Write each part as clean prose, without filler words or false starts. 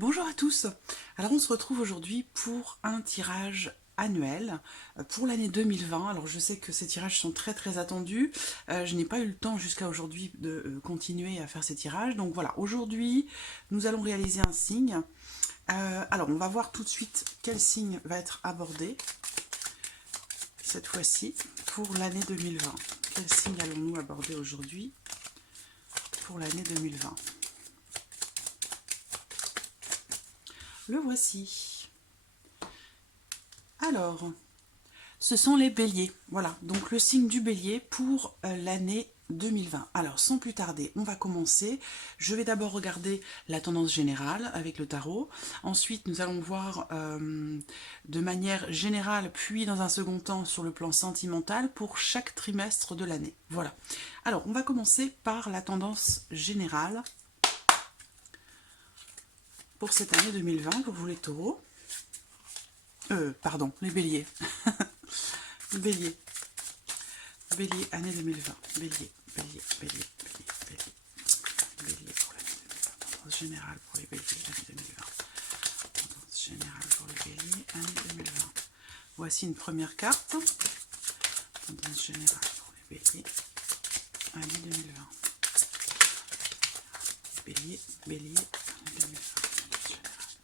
Bonjour à tous. Alors on se retrouve aujourd'hui pour un tirage annuel pour l'année 2020. Alors je sais que ces tirages sont très attendus. Je n'ai pas eu le temps jusqu'à aujourd'hui de continuer à faire ces tirages. Donc voilà, aujourd'hui nous allons réaliser un signe. Alors on va voir tout de suite quel signe va être abordé cette fois-ci pour l'année 2020. Quel signe allons-nous aborder aujourd'hui pour l'année 2020? Le voici. Alors, ce sont les béliers. Voilà, donc le signe du bélier pour l'année 2020. Alors, sans plus tarder, on va commencer. Je vais d'abord regarder la tendance générale avec le tarot. Ensuite, nous allons voir de manière générale, puis dans un second temps sur le plan sentimental pour chaque trimestre de l'année. Voilà. Alors, on va commencer par la tendance générale pour cette année 2020 pour vous les taureaux. Pardon, les béliers. Bélier. Bélier, année 2020. Bélier, bélier, bélier, bélier, bélier. Bélier pour l'année 2020. Tendance générale pour les béliers, année 2020. Tendance générale pour les béliers, année 2020. Voici une première carte. Tendance générale pour les béliers, année 2020. Bélier, bélier, année 2020.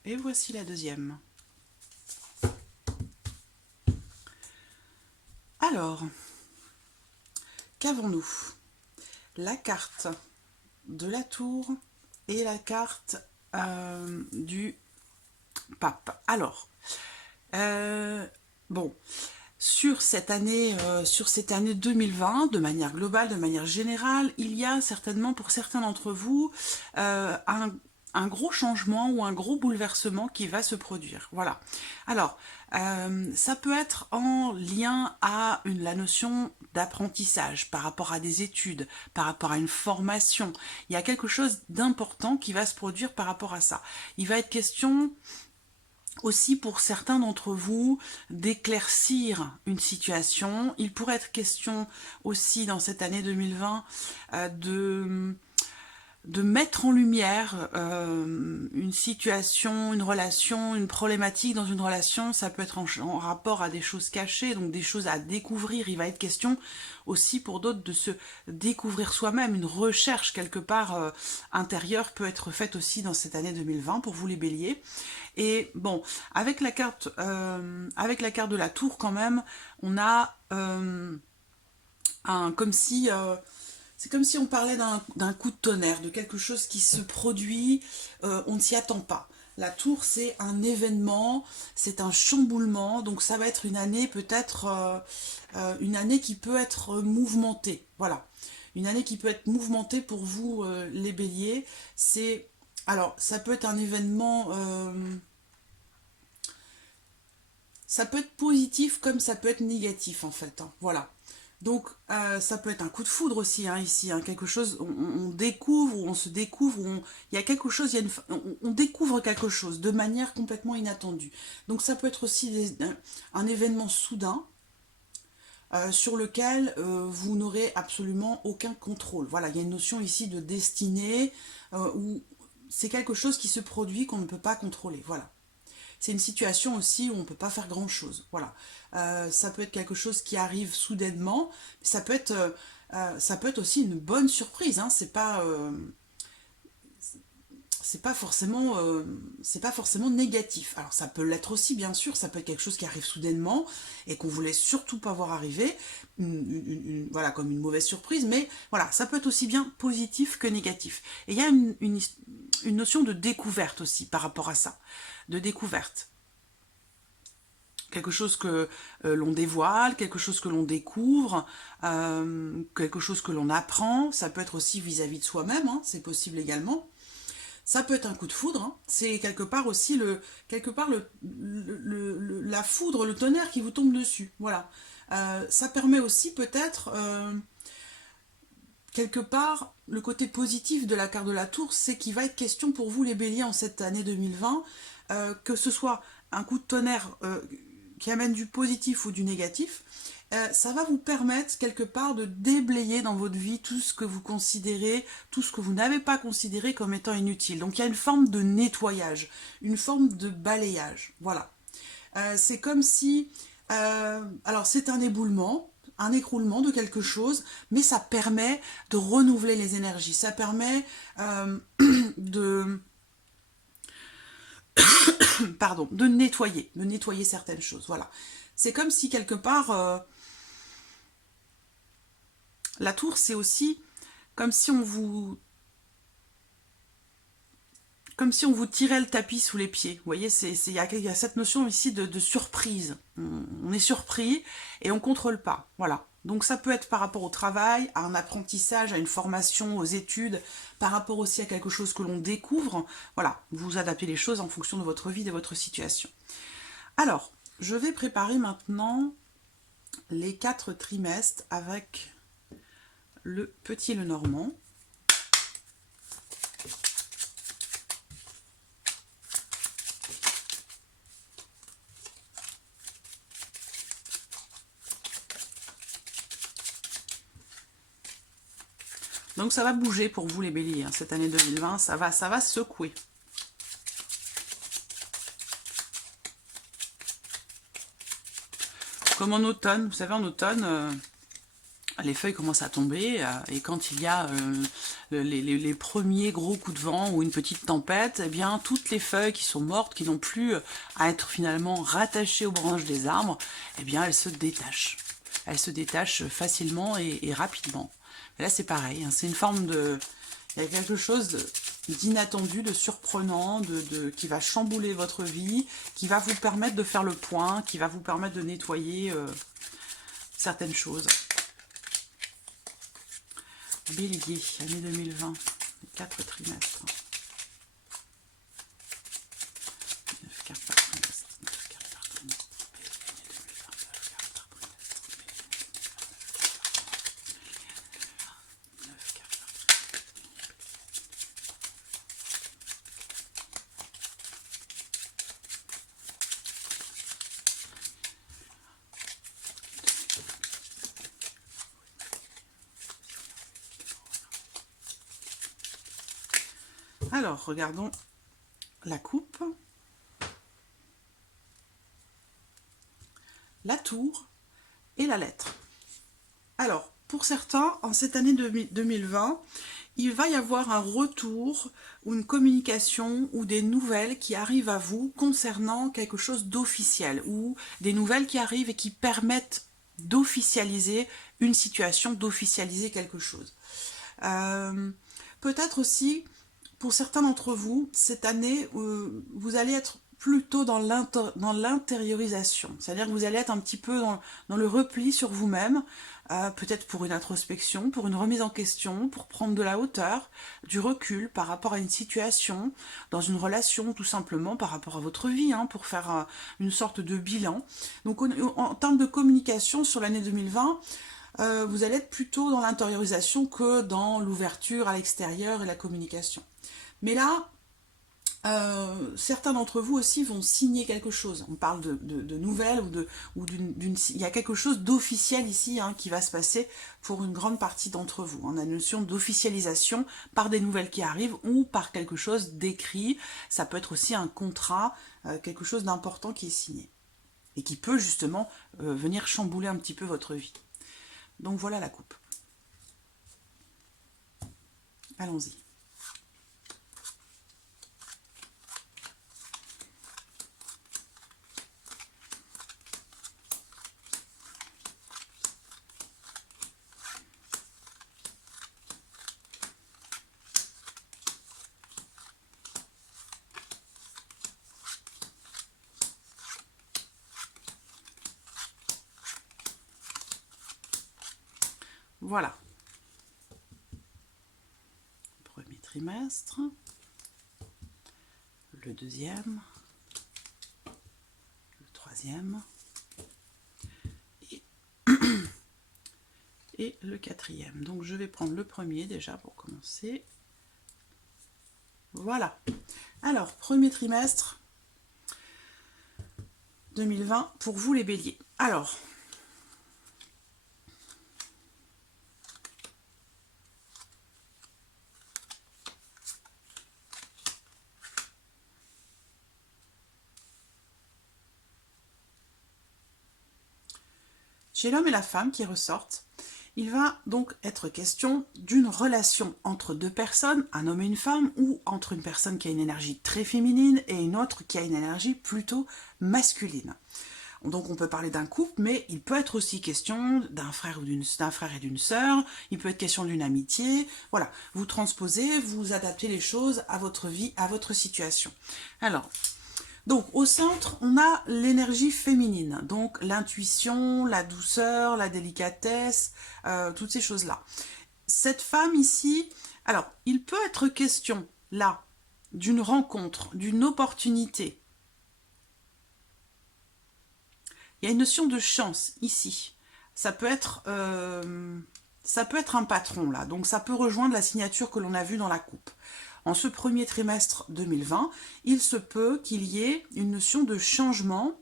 Et voici la deuxième. Alors, qu'avons-nous? La carte de la tour et la carte du pape. Alors, bon, sur cette année 2020, de manière globale, de manière générale, il y a certainement pour certains d'entre vous un gros changement ou un gros bouleversement qui va se produire. Voilà. Alors, ça peut être en lien à la notion d'apprentissage, par rapport à des études, par rapport à une formation. Il y a quelque chose d'important qui va se produire par rapport à ça. Il va être question aussi pour certains d'entre vous d'éclaircir une situation. Il pourrait être question aussi dans cette année 2020 de mettre en lumière une situation, une relation, une problématique dans une relation. Ça peut être en rapport à des choses cachées, donc des choses à découvrir. Il va être question aussi pour d'autres de se découvrir soi-même. Une recherche quelque part intérieure peut être faite aussi dans cette année 2020 pour vous les béliers. Et bon, avec la carte de la tour quand même, on a c'est comme si on parlait d'un coup de tonnerre, de quelque chose qui se produit, on ne s'y attend pas. La tour, c'est un événement, c'est un chamboulement, donc ça va être une année peut-être, une année qui peut être mouvementée. Voilà, une année qui peut être mouvementée pour vous, les béliers. Alors, ça peut être un événement, ça peut être positif comme ça peut être négatif en fait. Hein. Voilà. Donc ça peut être un coup de foudre aussi hein, ici, hein, quelque chose, on découvre, ou on se découvre, il y a quelque chose, on découvre quelque chose de manière complètement inattendue. Donc ça peut être aussi un événement soudain sur lequel vous n'aurez absolument aucun contrôle. Voilà, il y a une notion ici de destinée, où c'est quelque chose qui se produit qu'on ne peut pas contrôler. Voilà. C'est une situation aussi où on ne peut pas faire grand-chose. Voilà. Ça peut être quelque chose qui arrive soudainement, mais ça peut être aussi une bonne surprise. Hein. C'est pas forcément négatif. Alors ça peut l'être aussi, bien sûr. Ça peut être quelque chose qui arrive soudainement et qu'on voulait surtout pas voir arriver. Voilà, comme une mauvaise surprise. Mais voilà, ça peut être aussi bien positif que négatif. Et il y a une notion de découverte aussi par rapport à ça. De découverte. Quelque chose que l'on dévoile, quelque chose que l'on découvre, quelque chose que l'on apprend. Ça peut être aussi vis-à-vis de soi-même, hein, c'est possible également. Ça peut être un coup de foudre, hein. C'est quelque part aussi la foudre, le tonnerre qui vous tombe dessus. Voilà. Ça permet aussi peut-être quelque part, le côté positif de la carte de la tour, c'est qu'il va être question pour vous les béliers en cette année 2020, que ce soit un coup de tonnerre qui amène du positif ou du négatif, ça va vous permettre quelque part de déblayer dans votre vie tout ce que vous considérez, tout ce que vous n'avez pas considéré comme étant inutile. Donc il y a une forme de nettoyage, une forme de balayage. Voilà. C'est comme si... alors c'est un écroulement de quelque chose, mais ça permet de renouveler les énergies. Ça permet de... pardon, de nettoyer certaines choses. Voilà. C'est comme si quelque part... la tour, c'est aussi comme si on vous tirait le tapis sous les pieds. Vous voyez, il y a cette notion ici de surprise. On est surpris et on ne contrôle pas. Voilà. Donc ça peut être par rapport au travail, à un apprentissage, à une formation, aux études, par rapport aussi à quelque chose que l'on découvre. Voilà, vous adaptez les choses en fonction de votre vie, de votre situation. Alors, je vais préparer maintenant les 4 trimestres avec le petit Lenormand. Donc ça va bouger pour vous les béliers, hein. Cette année 2020, ça va secouer. Comme en automne, vous savez, en automne, les feuilles commencent à tomber, et quand il y a les premiers gros coups de vent ou une petite tempête, eh bien toutes les feuilles qui sont mortes, qui n'ont plus à être finalement rattachées aux branches des arbres, eh bien elles se détachent. Elles se détachent facilement et rapidement. Et là c'est pareil, hein, c'est une forme de... Il y a quelque chose d'inattendu, de surprenant, qui va chambouler votre vie, qui va vous permettre de faire le point, qui va vous permettre de nettoyer certaines choses. Bélier, année 2020, 4 trimestres. 9 cartes par trimestre, 9 cartes par trimestre. Bélier, année 2020, 9 cartes par trimestre. Bélier, 9 cartes par trimestre. Alors, regardons la coupe, la tour et la lettre. Alors, pour certains, en cette année 2020, il va y avoir un retour ou une communication ou des nouvelles qui arrivent à vous concernant quelque chose d'officiel ou des nouvelles qui arrivent et qui permettent d'officialiser une situation, d'officialiser quelque chose. Peut-être aussi, pour certains d'entre vous, cette année, vous allez être plutôt dans l'intériorisation. C'est-à-dire que vous allez être un petit peu dans le repli sur vous-même, peut-être pour une introspection, pour une remise en question, pour prendre de la hauteur, du recul par rapport à une situation, dans une relation, tout simplement par rapport à votre vie, hein, pour faire une sorte de bilan. Donc en termes de communication sur l'année 2020, vous allez être plutôt dans l'intériorisation que dans l'ouverture à l'extérieur et la communication. Mais là, certains d'entre vous aussi vont signer quelque chose. On parle de nouvelles il y a quelque chose d'officiel ici, hein, qui va se passer pour une grande partie d'entre vous. On a la notion d'officialisation par des nouvelles qui arrivent ou par quelque chose d'écrit. Ça peut être aussi un contrat, quelque chose d'important qui est signé et qui peut justement venir chambouler un petit peu votre vie. Donc voilà la coupe. Allons-y. Voilà. Premier trimestre. Le deuxième. Le troisième. Et le quatrième. Donc je vais prendre le premier déjà pour commencer. Voilà. Alors, premier trimestre 2020 pour vous les béliers. Alors, J'ai l'homme et la femme qui ressortent. Il va donc être question d'une relation entre deux personnes, un homme et une femme, ou entre une personne qui a une énergie très féminine et une autre qui a une énergie plutôt masculine. Donc on peut parler d'un couple, mais il peut être aussi question d'un frère et d'une sœur, il peut être question d'une amitié, voilà. Vous transposez, vous adaptez les choses à votre vie, à votre situation. Alors, donc, au centre, on a l'énergie féminine, donc l'intuition, la douceur, la délicatesse, toutes ces choses-là. Cette femme ici, alors, il peut être question, là, d'une rencontre, d'une opportunité. Il y a une notion de chance, ici. Ça peut être un patron, là, donc ça peut rejoindre la signature que l'on a vue dans la coupe. En ce premier trimestre 2020, il se peut qu'il y ait une notion de changement,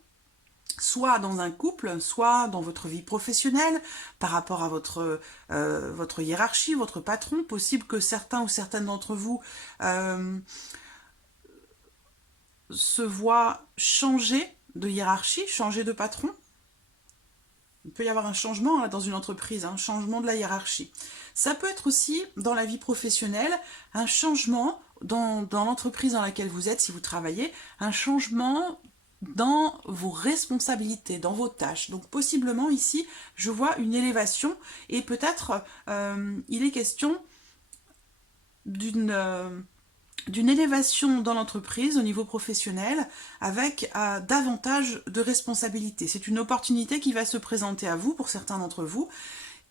soit dans un couple, soit dans votre vie professionnelle, par rapport à votre hiérarchie, votre patron. Possible que certains ou certaines d'entre vous se voient changer de hiérarchie, changer de patron. Il peut y avoir un changement là, dans une entreprise, un changement de la hiérarchie. Ça peut être aussi, dans la vie professionnelle, un changement dans l'entreprise dans laquelle vous êtes, si vous travaillez, un changement dans vos responsabilités, dans vos tâches. Donc possiblement ici, je vois une élévation et peut-être il est question d'une élévation dans l'entreprise au niveau professionnel avec davantage de responsabilités. C'est une opportunité qui va se présenter à vous pour certains d'entre vous.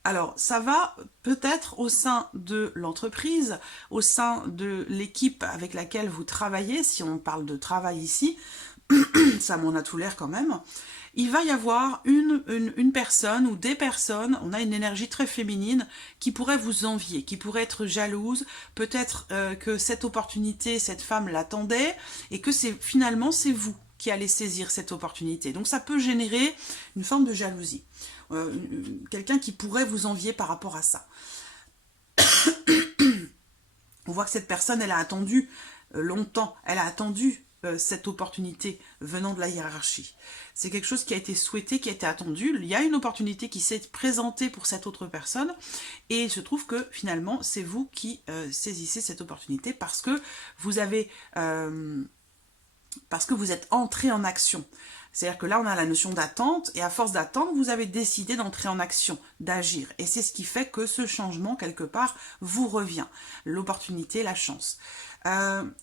Alors, ça va peut-être au sein de l'entreprise, au sein de l'équipe avec laquelle vous travaillez, si on parle de travail ici, ça m'en a tout l'air quand même, il va y avoir une personne ou des personnes, on a une énergie très féminine, qui pourrait vous envier, qui pourrait être jalouse, peut-être que cette opportunité, cette femme l'attendait, et que finalement c'est vous qui allez saisir cette opportunité. Donc ça peut générer une forme de jalousie. Quelqu'un qui pourrait vous envier par rapport à ça. On voit que cette personne, elle a attendu longtemps, elle a attendu cette opportunité venant de la hiérarchie. C'est quelque chose qui a été souhaité, qui a été attendu. Il y a une opportunité qui s'est présentée pour cette autre personne et il se trouve que finalement, c'est vous qui saisissez cette opportunité parce que vous avez... parce que vous êtes entré en action. C'est-à-dire que là, on a la notion d'attente, et à force d'attendre, vous avez décidé d'entrer en action, d'agir. Et c'est ce qui fait que ce changement, quelque part, vous revient. L'opportunité, la chance.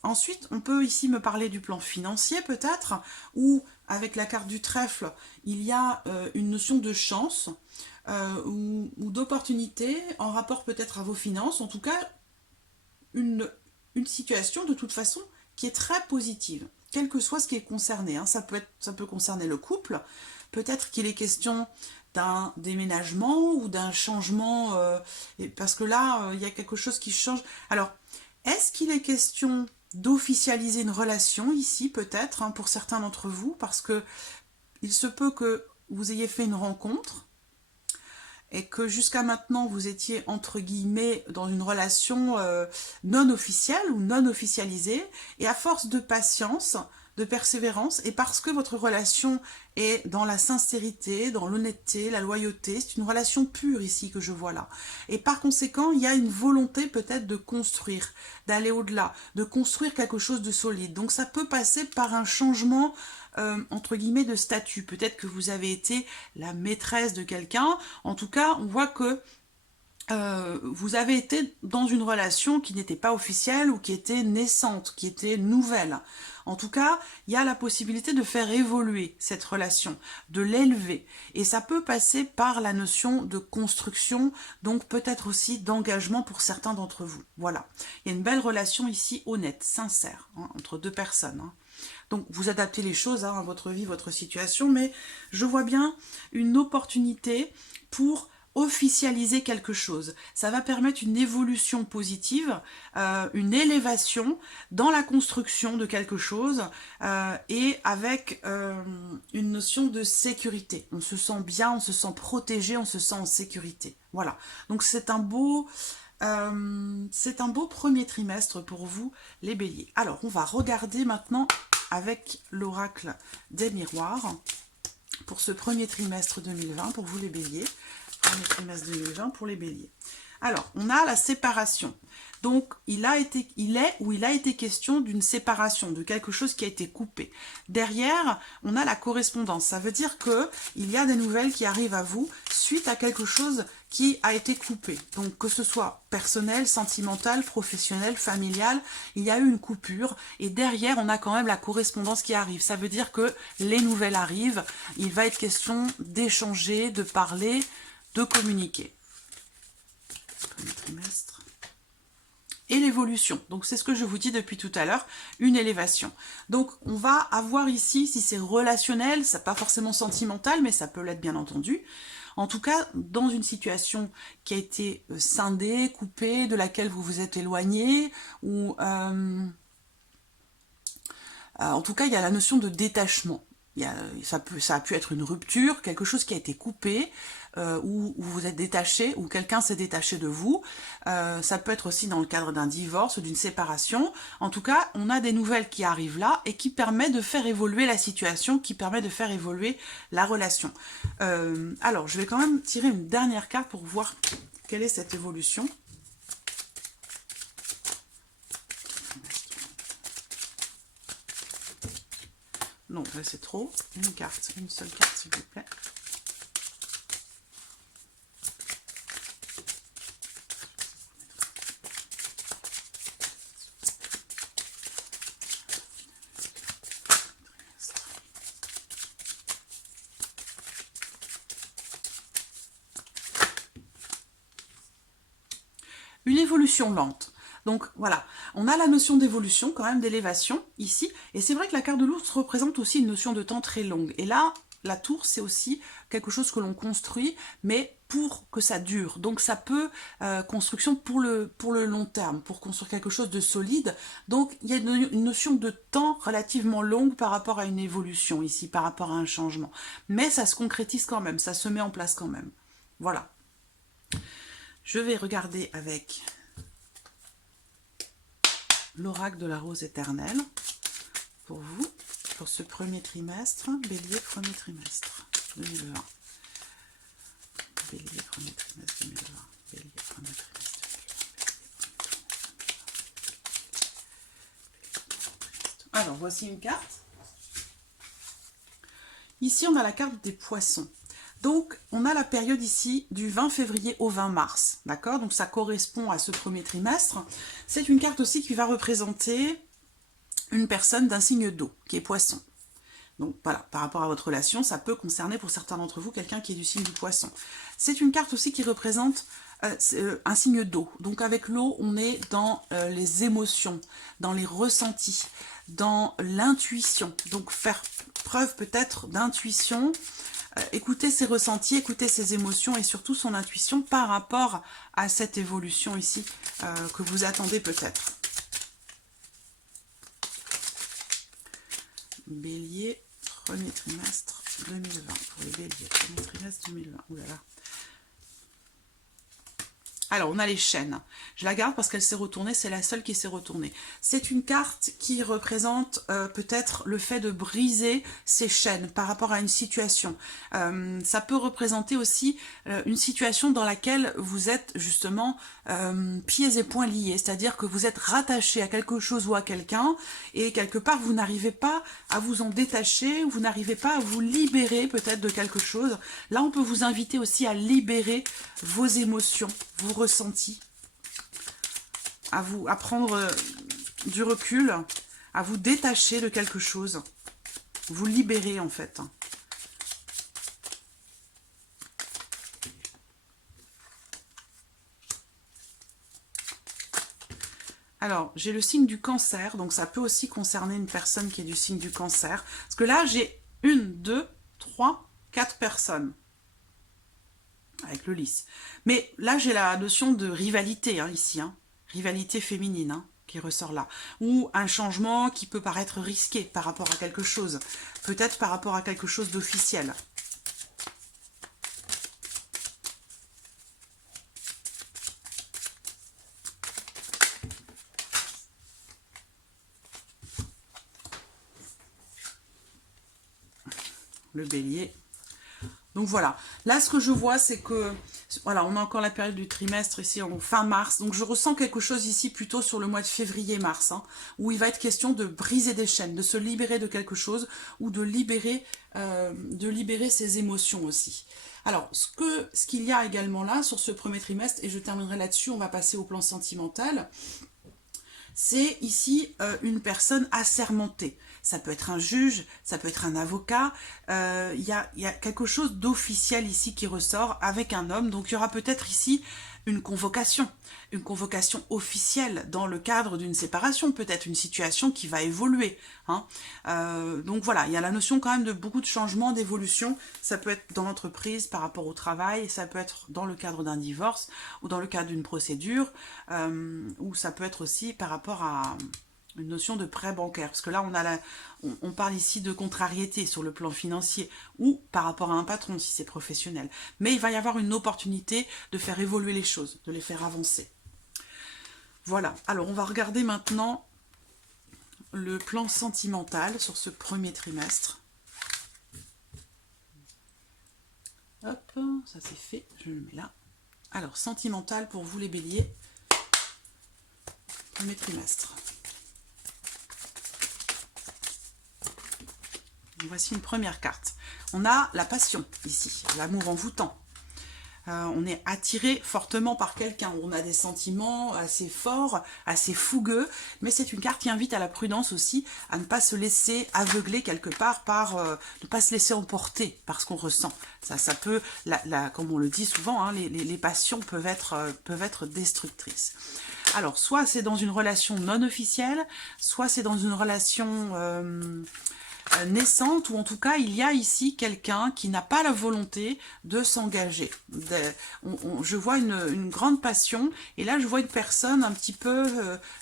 Ensuite, on peut ici me parler du plan financier, peut-être, où, avec la carte du trèfle, il y a une notion de chance, ou d'opportunité, en rapport peut-être à vos finances, en tout cas, une situation, de toute façon, qui est très positive. Quel que soit ce qui est concerné, hein. Ça peut concerner le couple, peut-être qu'il est question d'un déménagement ou d'un changement, parce que là, il y a quelque chose qui change. Alors, est-ce qu'il est question d'officialiser une relation ici, peut-être, hein, pour certains d'entre vous, parce que il se peut que vous ayez fait une rencontre, et que jusqu'à maintenant vous étiez entre guillemets dans une relation non officielle ou non officialisée, et à force de patience, de persévérance, et parce que votre relation est dans la sincérité, dans l'honnêteté, la loyauté, c'est une relation pure ici que je vois là. Et par conséquent, il y a une volonté peut-être de construire, d'aller au-delà, de construire quelque chose de solide. Donc ça peut passer par un changement entre guillemets de statut. Peut-être que vous avez été la maîtresse de quelqu'un. En tout cas, on voit que vous avez été dans une relation qui n'était pas officielle ou qui était naissante, qui était nouvelle. En tout cas, il y a la possibilité de faire évoluer cette relation, de l'élever. Et ça peut passer par la notion de construction, donc peut-être aussi d'engagement pour certains d'entre vous. Voilà. Il y a une belle relation ici, honnête, sincère, hein, entre deux personnes. Hein. Donc vous adaptez les choses hein, à votre vie, votre situation, mais je vois bien une opportunité pour officialiser quelque chose. Ça va permettre une évolution positive, une élévation dans la construction de quelque chose et avec une notion de sécurité. On se sent bien, on se sent protégé, on se sent en sécurité. Voilà. Donc c'est un beau premier trimestre pour vous, les béliers. Alors, on va regarder maintenant avec l'oracle des miroirs. pour ce premier trimestre 2020, pour vous les béliers. Premier trimestre 2020 pour les béliers. Alors, on a la séparation. Donc, il a été question d'une séparation, de quelque chose qui a été coupé. Derrière, on a la correspondance. Ça veut dire qu'il y a des nouvelles qui arrivent à vous suite à quelque chose qui a été coupé. Donc, que ce soit personnel, sentimental, professionnel, familial, il y a eu une coupure. Et derrière, on a quand même la correspondance qui arrive. Ça veut dire que les nouvelles arrivent. Il va être question d'échanger, de parler, de communiquer. Premier trimestre. Et l'évolution. Donc, c'est ce que je vous dis depuis tout à l'heure, une élévation. Donc, on va avoir ici, si c'est relationnel, ça pas forcément sentimental, mais ça peut l'être bien entendu. En tout cas, dans une situation qui a été scindée, coupée, de laquelle vous vous êtes éloigné, ou en tout cas, il y a la notion de détachement. Ça a pu être une rupture, quelque chose qui a été coupé, où vous êtes détaché, ou quelqu'un s'est détaché de vous. Ça peut être aussi dans le cadre d'un divorce, d'une séparation. En tout cas, on a des nouvelles qui arrivent là et qui permettent de faire évoluer la situation, qui permettent de faire évoluer la relation. Alors, je vais quand même tirer une dernière carte pour voir quelle est cette évolution. Non, là c'est trop. Une carte, une seule carte s'il vous plaît. Une évolution lente. Donc voilà, on a la notion d'évolution, quand même d'élévation ici, et c'est vrai que la carte de l'ours représente aussi une notion de temps très longue. Et là, la tour, c'est aussi quelque chose que l'on construit, mais pour que ça dure. Donc ça peut, construction pour le long terme, pour construire quelque chose de solide. Donc il y a une notion de temps relativement longue par rapport à une évolution ici, par rapport à un changement. Mais ça se concrétise quand même, ça se met en place quand même. Voilà. Je vais regarder avec l'oracle de la rose éternelle pour vous, pour ce premier trimestre, bélier, premier trimestre 2020. Bélier, premier trimestre 2020. Bélier, premier trimestre 2020. Alors, voici une carte. Ici, on a la carte des poissons. Donc, on a la période ici du 20 février au 20 mars, d'accord? Donc, ça correspond à ce premier trimestre. C'est une carte aussi qui va représenter une personne d'un signe d'eau, qui est poisson. Donc, voilà, par rapport à votre relation, ça peut concerner pour certains d'entre vous quelqu'un qui est du signe du poisson. C'est une carte aussi qui représente un signe d'eau. Donc, avec l'eau, on est dans les émotions, dans les ressentis, dans l'intuition. Donc, faire preuve peut-être d'intuition, écouter ses ressentis, écouter ses émotions et surtout son intuition par rapport à cette évolution ici que vous attendez peut-être. Bélier, premier trimestre 2020. Pour les béliers, premier trimestre 2020. Ouh là là. Alors, on a les chaînes. Je la garde parce qu'elle s'est retournée, c'est la seule qui s'est retournée. C'est une carte qui représente peut-être le fait de briser ces chaînes par rapport à une situation. Ça peut représenter aussi une situation dans laquelle vous êtes justement pieds et poings liés, c'est-à-dire que vous êtes rattaché à quelque chose ou à quelqu'un et quelque part vous n'arrivez pas à vous en détacher, vous n'arrivez pas à vous libérer peut-être de quelque chose. Là, on peut vous inviter aussi à libérer vos émotions, vos ressentis, à prendre du recul, à vous détacher de quelque chose, vous libérer en fait. Alors, j'ai le signe du cancer, donc ça peut aussi concerner une personne qui est du signe du cancer. Parce que là, j'ai 1, 2, 3, 4 personnes. Avec le lys. Mais là, j'ai la notion de rivalité, ici. Rivalité féminine, qui ressort là. Ou un changement qui peut paraître risqué par rapport à quelque chose. Peut-être par rapport à quelque chose d'officiel. Le bélier, Donc voilà, là ce que je vois c'est que, voilà, on a encore la période du trimestre ici en fin mars, donc je ressens quelque chose ici plutôt sur le mois de février-mars, hein, où il va être question de briser des chaînes, de se libérer de quelque chose, ou de libérer ses émotions aussi. Alors, ce qu'il y a également là, sur ce premier trimestre, et je terminerai là-dessus, on va passer au plan sentimental, c'est ici une personne assermentée. Ça peut être un juge, ça peut être un avocat. Il y a quelque chose d'officiel ici qui ressort avec un homme. Donc il y aura peut-être ici une convocation officielle dans le cadre d'une séparation, peut-être une situation qui va évoluer. Hein. Donc voilà, il y a la notion quand même de beaucoup de changements, d'évolution. Ça peut être dans l'entreprise par rapport au travail, ça peut être dans le cadre d'un divorce ou dans le cadre d'une procédure, ou ça peut être aussi par rapport à une notion de prêt bancaire, parce que là on parle ici de contrariété sur le plan financier ou par rapport à un patron si c'est professionnel, mais il va y avoir une opportunité de faire évoluer les choses, de les faire avancer. Voilà, alors on va regarder maintenant le plan sentimental sur ce premier trimestre. Hop, ça c'est fait, je le mets là. Alors, sentimental pour vous les béliers, premier trimestre. Voici une première carte. On a la passion ici, l'amour envoûtant. On est attiré fortement par quelqu'un, on a des sentiments assez forts, assez fougueux, mais c'est une carte qui invite à la prudence aussi, à ne pas se laisser aveugler quelque part par, ne pas se laisser emporter par ce qu'on ressent. Ça peut, comme on le dit souvent, hein, les passions peuvent être destructrices. Alors, soit c'est dans une relation non officielle, soit c'est dans une relation naissante, ou en tout cas il y a ici quelqu'un qui n'a pas la volonté de s'engager. Je vois une grande passion, et là je vois une personne un petit peu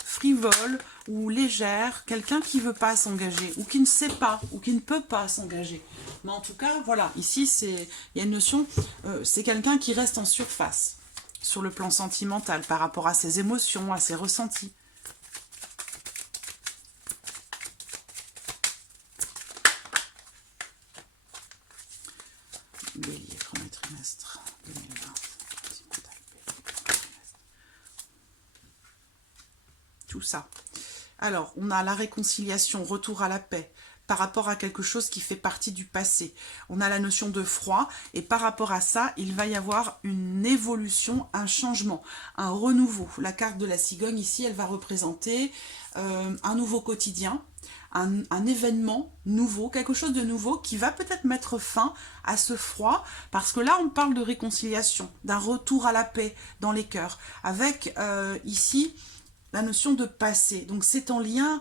frivole ou légère, quelqu'un qui ne veut pas s'engager, ou qui ne sait pas, ou qui ne peut pas s'engager. Mais en tout cas, voilà, ici il y a une notion, c'est quelqu'un qui reste en surface sur le plan sentimental par rapport à ses émotions, à ses ressentis. Bélier, premier trimestre 2020. Tout ça. Alors, on a la réconciliation, retour à la paix, par rapport à quelque chose qui fait partie du passé. On a la notion de froid, et par rapport à ça, il va y avoir une évolution, un changement, un renouveau. La carte de la cigogne ici, elle va représenter un nouveau quotidien, un événement nouveau, quelque chose de nouveau qui va peut-être mettre fin à ce froid, parce que là on parle de réconciliation, d'un retour à la paix dans les cœurs, avec ici la notion de passé. Donc c'est en lien,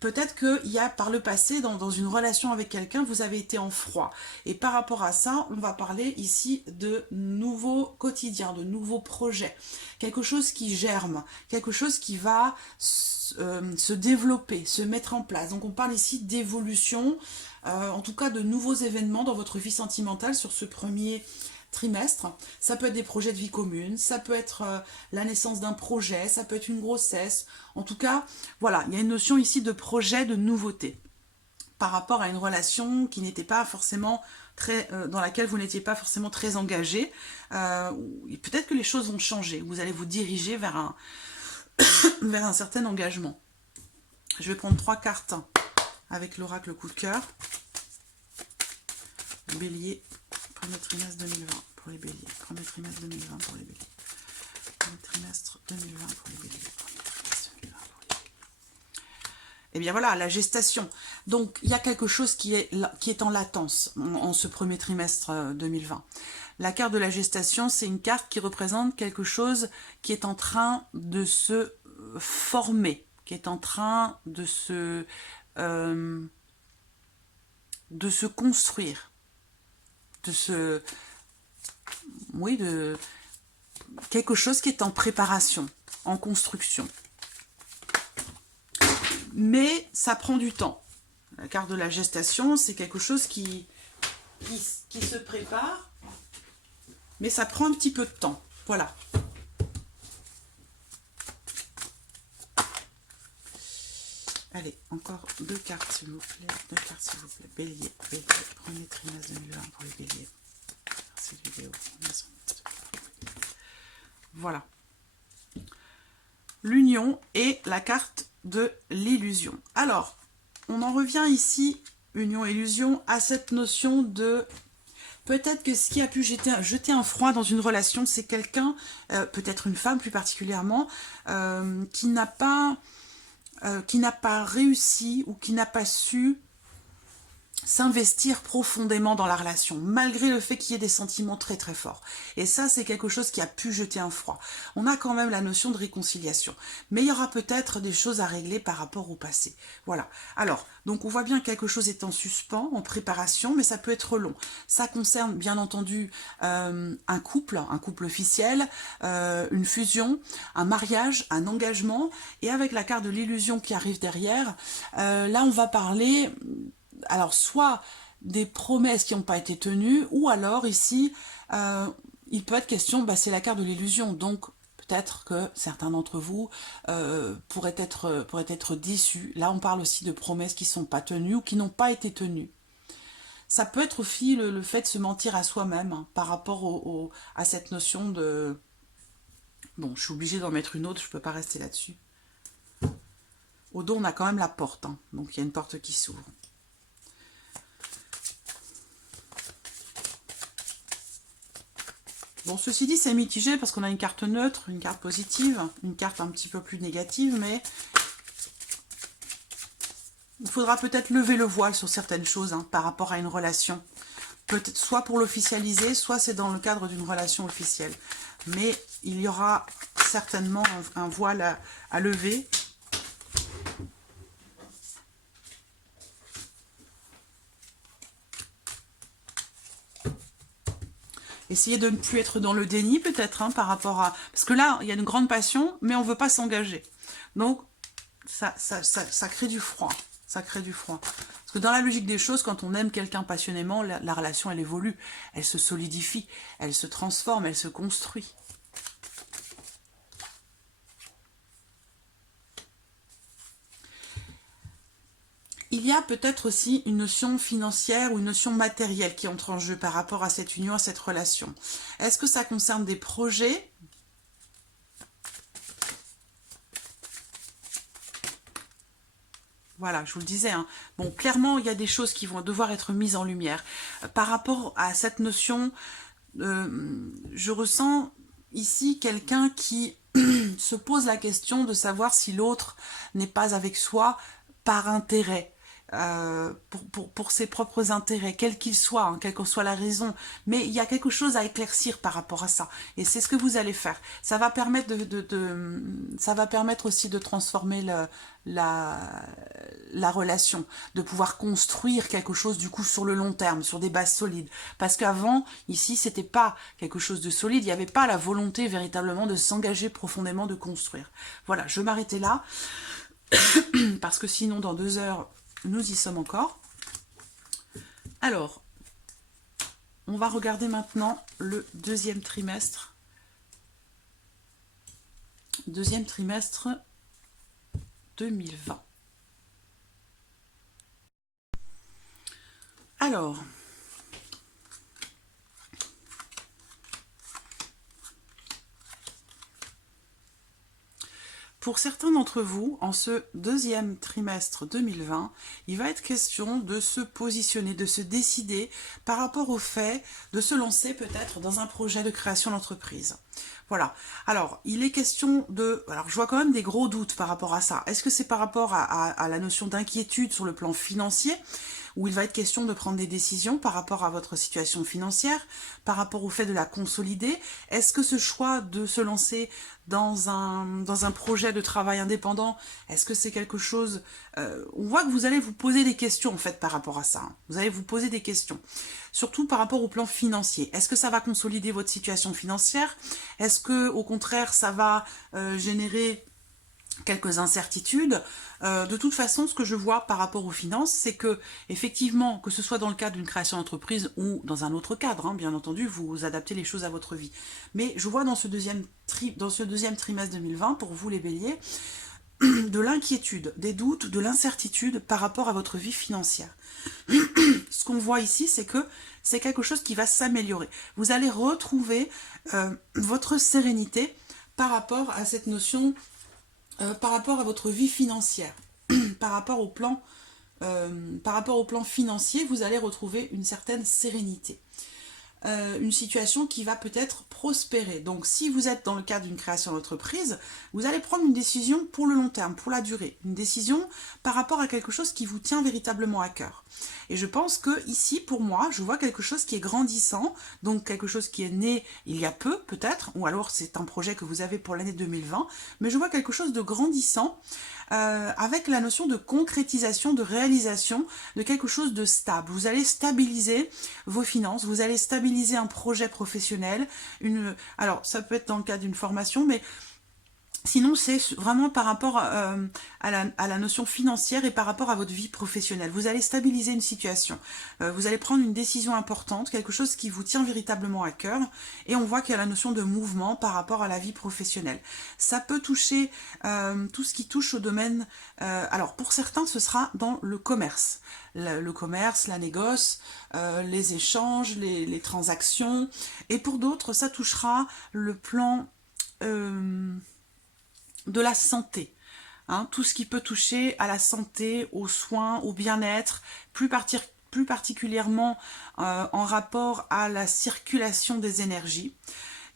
peut-être qu'il y a par le passé, dans une relation avec quelqu'un, vous avez été en froid. Et par rapport à ça, on va parler ici de nouveaux quotidiens, de nouveaux projets. Quelque chose qui germe, quelque chose qui va se développer, se mettre en place. Donc on parle ici d'évolution, en tout cas de nouveaux événements dans votre vie sentimentale sur ce premier trimestre. Ça peut être des projets de vie commune, ça peut être la naissance d'un projet, ça peut être une grossesse. En tout cas, voilà, il y a une notion ici de projet, de nouveauté par rapport à une relation qui n'était pas forcément très, dans laquelle vous n'étiez pas forcément très engagé. Peut-être que les choses vont changer, vous allez vous diriger vers un certain engagement. Je vais prendre 3 cartes avec l'oracle coup de cœur. Bélier, premier trimestre 2020 pour les béliers. Premier trimestre 2020 pour les béliers. Premier trimestre 2020 pour les béliers. Premier trimestre 2020 pour les béliers. Et bien voilà, la gestation. Donc il y a quelque chose qui est en latence en ce premier trimestre 2020. La carte de la gestation, c'est une carte qui représente quelque chose qui est en train de se former, qui est en train de se construire, de quelque chose qui est en préparation, en construction. Mais ça prend du temps. La carte de la gestation, c'est quelque chose qui se prépare, mais ça prend un petit peu de temps. Voilà. Allez, encore 2 cartes, s'il vous plaît. 2 cartes, s'il vous plaît. Bélier, premier trimestre 2020 pour les béliers. Voilà. L'union et la carte de l'illusion. Alors, on en revient ici, union-illusion, à cette notion de... Peut-être que ce qui a pu jeter un froid dans une relation, c'est quelqu'un, peut-être une femme plus particulièrement, qui n'a pas réussi ou qui n'a pas su s'investir profondément dans la relation, malgré le fait qu'il y ait des sentiments très très forts. Et ça, c'est quelque chose qui a pu jeter un froid. On a quand même la notion de réconciliation, mais il y aura peut-être des choses à régler par rapport au passé. Voilà. Alors, donc on voit bien que quelque chose est en suspens, en préparation, mais ça peut être long. Ça concerne bien entendu un couple officiel, une fusion, un mariage, un engagement, et avec la carte de l'illusion qui arrive derrière, là on va parler... Alors, soit des promesses qui n'ont pas été tenues, ou alors, ici, il peut être question, c'est la carte de l'illusion, donc peut-être que certains d'entre vous pourraient être déçus. Là, on parle aussi de promesses qui ne sont pas tenues ou qui n'ont pas été tenues. Ça peut être aussi le fait de se mentir à soi-même hein, par rapport à cette notion de... Bon, je suis obligée d'en mettre une autre, je ne peux pas rester là-dessus. Au dos, on a quand même la porte, hein, donc il y a une porte qui s'ouvre. Bon, ceci dit, c'est mitigé parce qu'on a une carte neutre, une carte positive, une carte un petit peu plus négative, mais il faudra peut-être lever le voile sur certaines choses hein, par rapport à une relation. Peut-être soit pour l'officialiser, soit c'est dans le cadre d'une relation officielle. Mais il y aura certainement un voile à lever. Essayez de ne plus être dans le déni peut-être hein, par rapport à... Parce que là, il y a une grande passion, mais on ne veut pas s'engager. Donc, ça crée du froid. Ça crée du froid. Parce que dans la logique des choses, quand on aime quelqu'un passionnément, la relation, elle évolue. Elle se solidifie, elle se transforme, elle se construit. Il y a peut-être aussi une notion financière ou une notion matérielle qui entre en jeu par rapport à cette union, à cette relation. Est-ce que ça concerne des projets ? Voilà, je vous le disais. Hein. Bon, clairement, il y a des choses qui vont devoir être mises en lumière. Par rapport à cette notion, je ressens ici quelqu'un qui se pose la question de savoir si l'autre n'est pas avec soi par intérêt. Pour ses propres intérêts, quels qu'ils soient, hein, quelle que soit la raison. Mais il y a quelque chose à éclaircir par rapport à ça. Et c'est ce que vous allez faire. Ça va permettre ça va permettre aussi de transformer la relation, de pouvoir construire quelque chose du coup sur le long terme, sur des bases solides. Parce qu'avant, ici, c'était pas quelque chose de solide, il n'y avait pas la volonté véritablement de s'engager profondément, de construire. Voilà, je vais m'arrêter là, parce que sinon, dans 2 heures, nous y sommes encore. Alors, on va regarder maintenant le deuxième trimestre. Deuxième trimestre 2020. Alors, pour certains d'entre vous, en ce deuxième trimestre 2020, il va être question de se positionner, de se décider par rapport au fait de se lancer peut-être dans un projet de création d'entreprise. Voilà. Alors, il est question de... Alors, je vois quand même des gros doutes par rapport à ça. Est-ce que c'est par rapport à la notion d'inquiétude sur le plan financier, où il va être question de prendre des décisions par rapport à votre situation financière, par rapport au fait de la consolider? Est-ce que ce choix de se lancer dans un projet de travail indépendant, est-ce que c'est quelque chose... on voit que vous allez vous poser des questions, en fait, par rapport à ça. Hein. Vous allez vous poser des questions. Surtout par rapport au plan financier. Est-ce que ça va consolider votre situation financière? Est-ce que, au contraire, ça va générer quelques incertitudes? De toute façon, ce que je vois par rapport aux finances, c'est que, effectivement, que ce soit dans le cadre d'une création d'entreprise ou dans un autre cadre, hein, bien entendu, vous adaptez les choses à votre vie. Mais je vois dans ce deuxième trimestre 2020, pour vous les béliers, de l'inquiétude, des doutes, de l'incertitude par rapport à votre vie financière. Ce qu'on voit ici, c'est que c'est quelque chose qui va s'améliorer. Vous allez retrouver votre sérénité par rapport à cette notion, par rapport à votre vie financière, par rapport au plan financier, vous allez retrouver une certaine sérénité. Une situation qui va peut-être prospérer. Donc si vous êtes dans le cadre d'une création d'entreprise, vous allez prendre une décision pour le long terme, pour la durée. Une décision par rapport à quelque chose qui vous tient véritablement à cœur. Et je pense que ici, pour moi, je vois quelque chose qui est grandissant, donc quelque chose qui est né il y a peu peut-être, ou alors c'est un projet que vous avez pour l'année 2020, mais je vois quelque chose de grandissant, avec la notion de concrétisation, de réalisation de quelque chose de stable. Vous allez stabiliser vos finances, vous allez stabiliser un projet professionnel, alors ça peut être dans le cadre d'une formation, mais sinon, c'est vraiment par rapport à la notion financière et par rapport à votre vie professionnelle. Vous allez stabiliser une situation. Vous allez prendre une décision importante, quelque chose qui vous tient véritablement à cœur. Et on voit qu'il y a la notion de mouvement par rapport à la vie professionnelle. Ça peut toucher tout ce qui touche au domaine... alors, pour certains, ce sera dans le commerce. Le commerce, la négoce, les échanges, les transactions. Et pour d'autres, ça touchera le plan... de la santé, hein, tout ce qui peut toucher à la santé, aux soins, au bien-être, plus particulièrement en rapport à la circulation des énergies.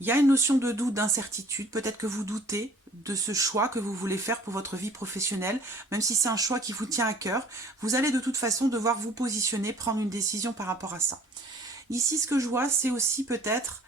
Il y a une notion de doute, d'incertitude, peut-être que vous doutez de ce choix que vous voulez faire pour votre vie professionnelle, même si c'est un choix qui vous tient à cœur, vous allez de toute façon devoir vous positionner, prendre une décision par rapport à ça. Ici, ce que je vois, c'est aussi peut-être...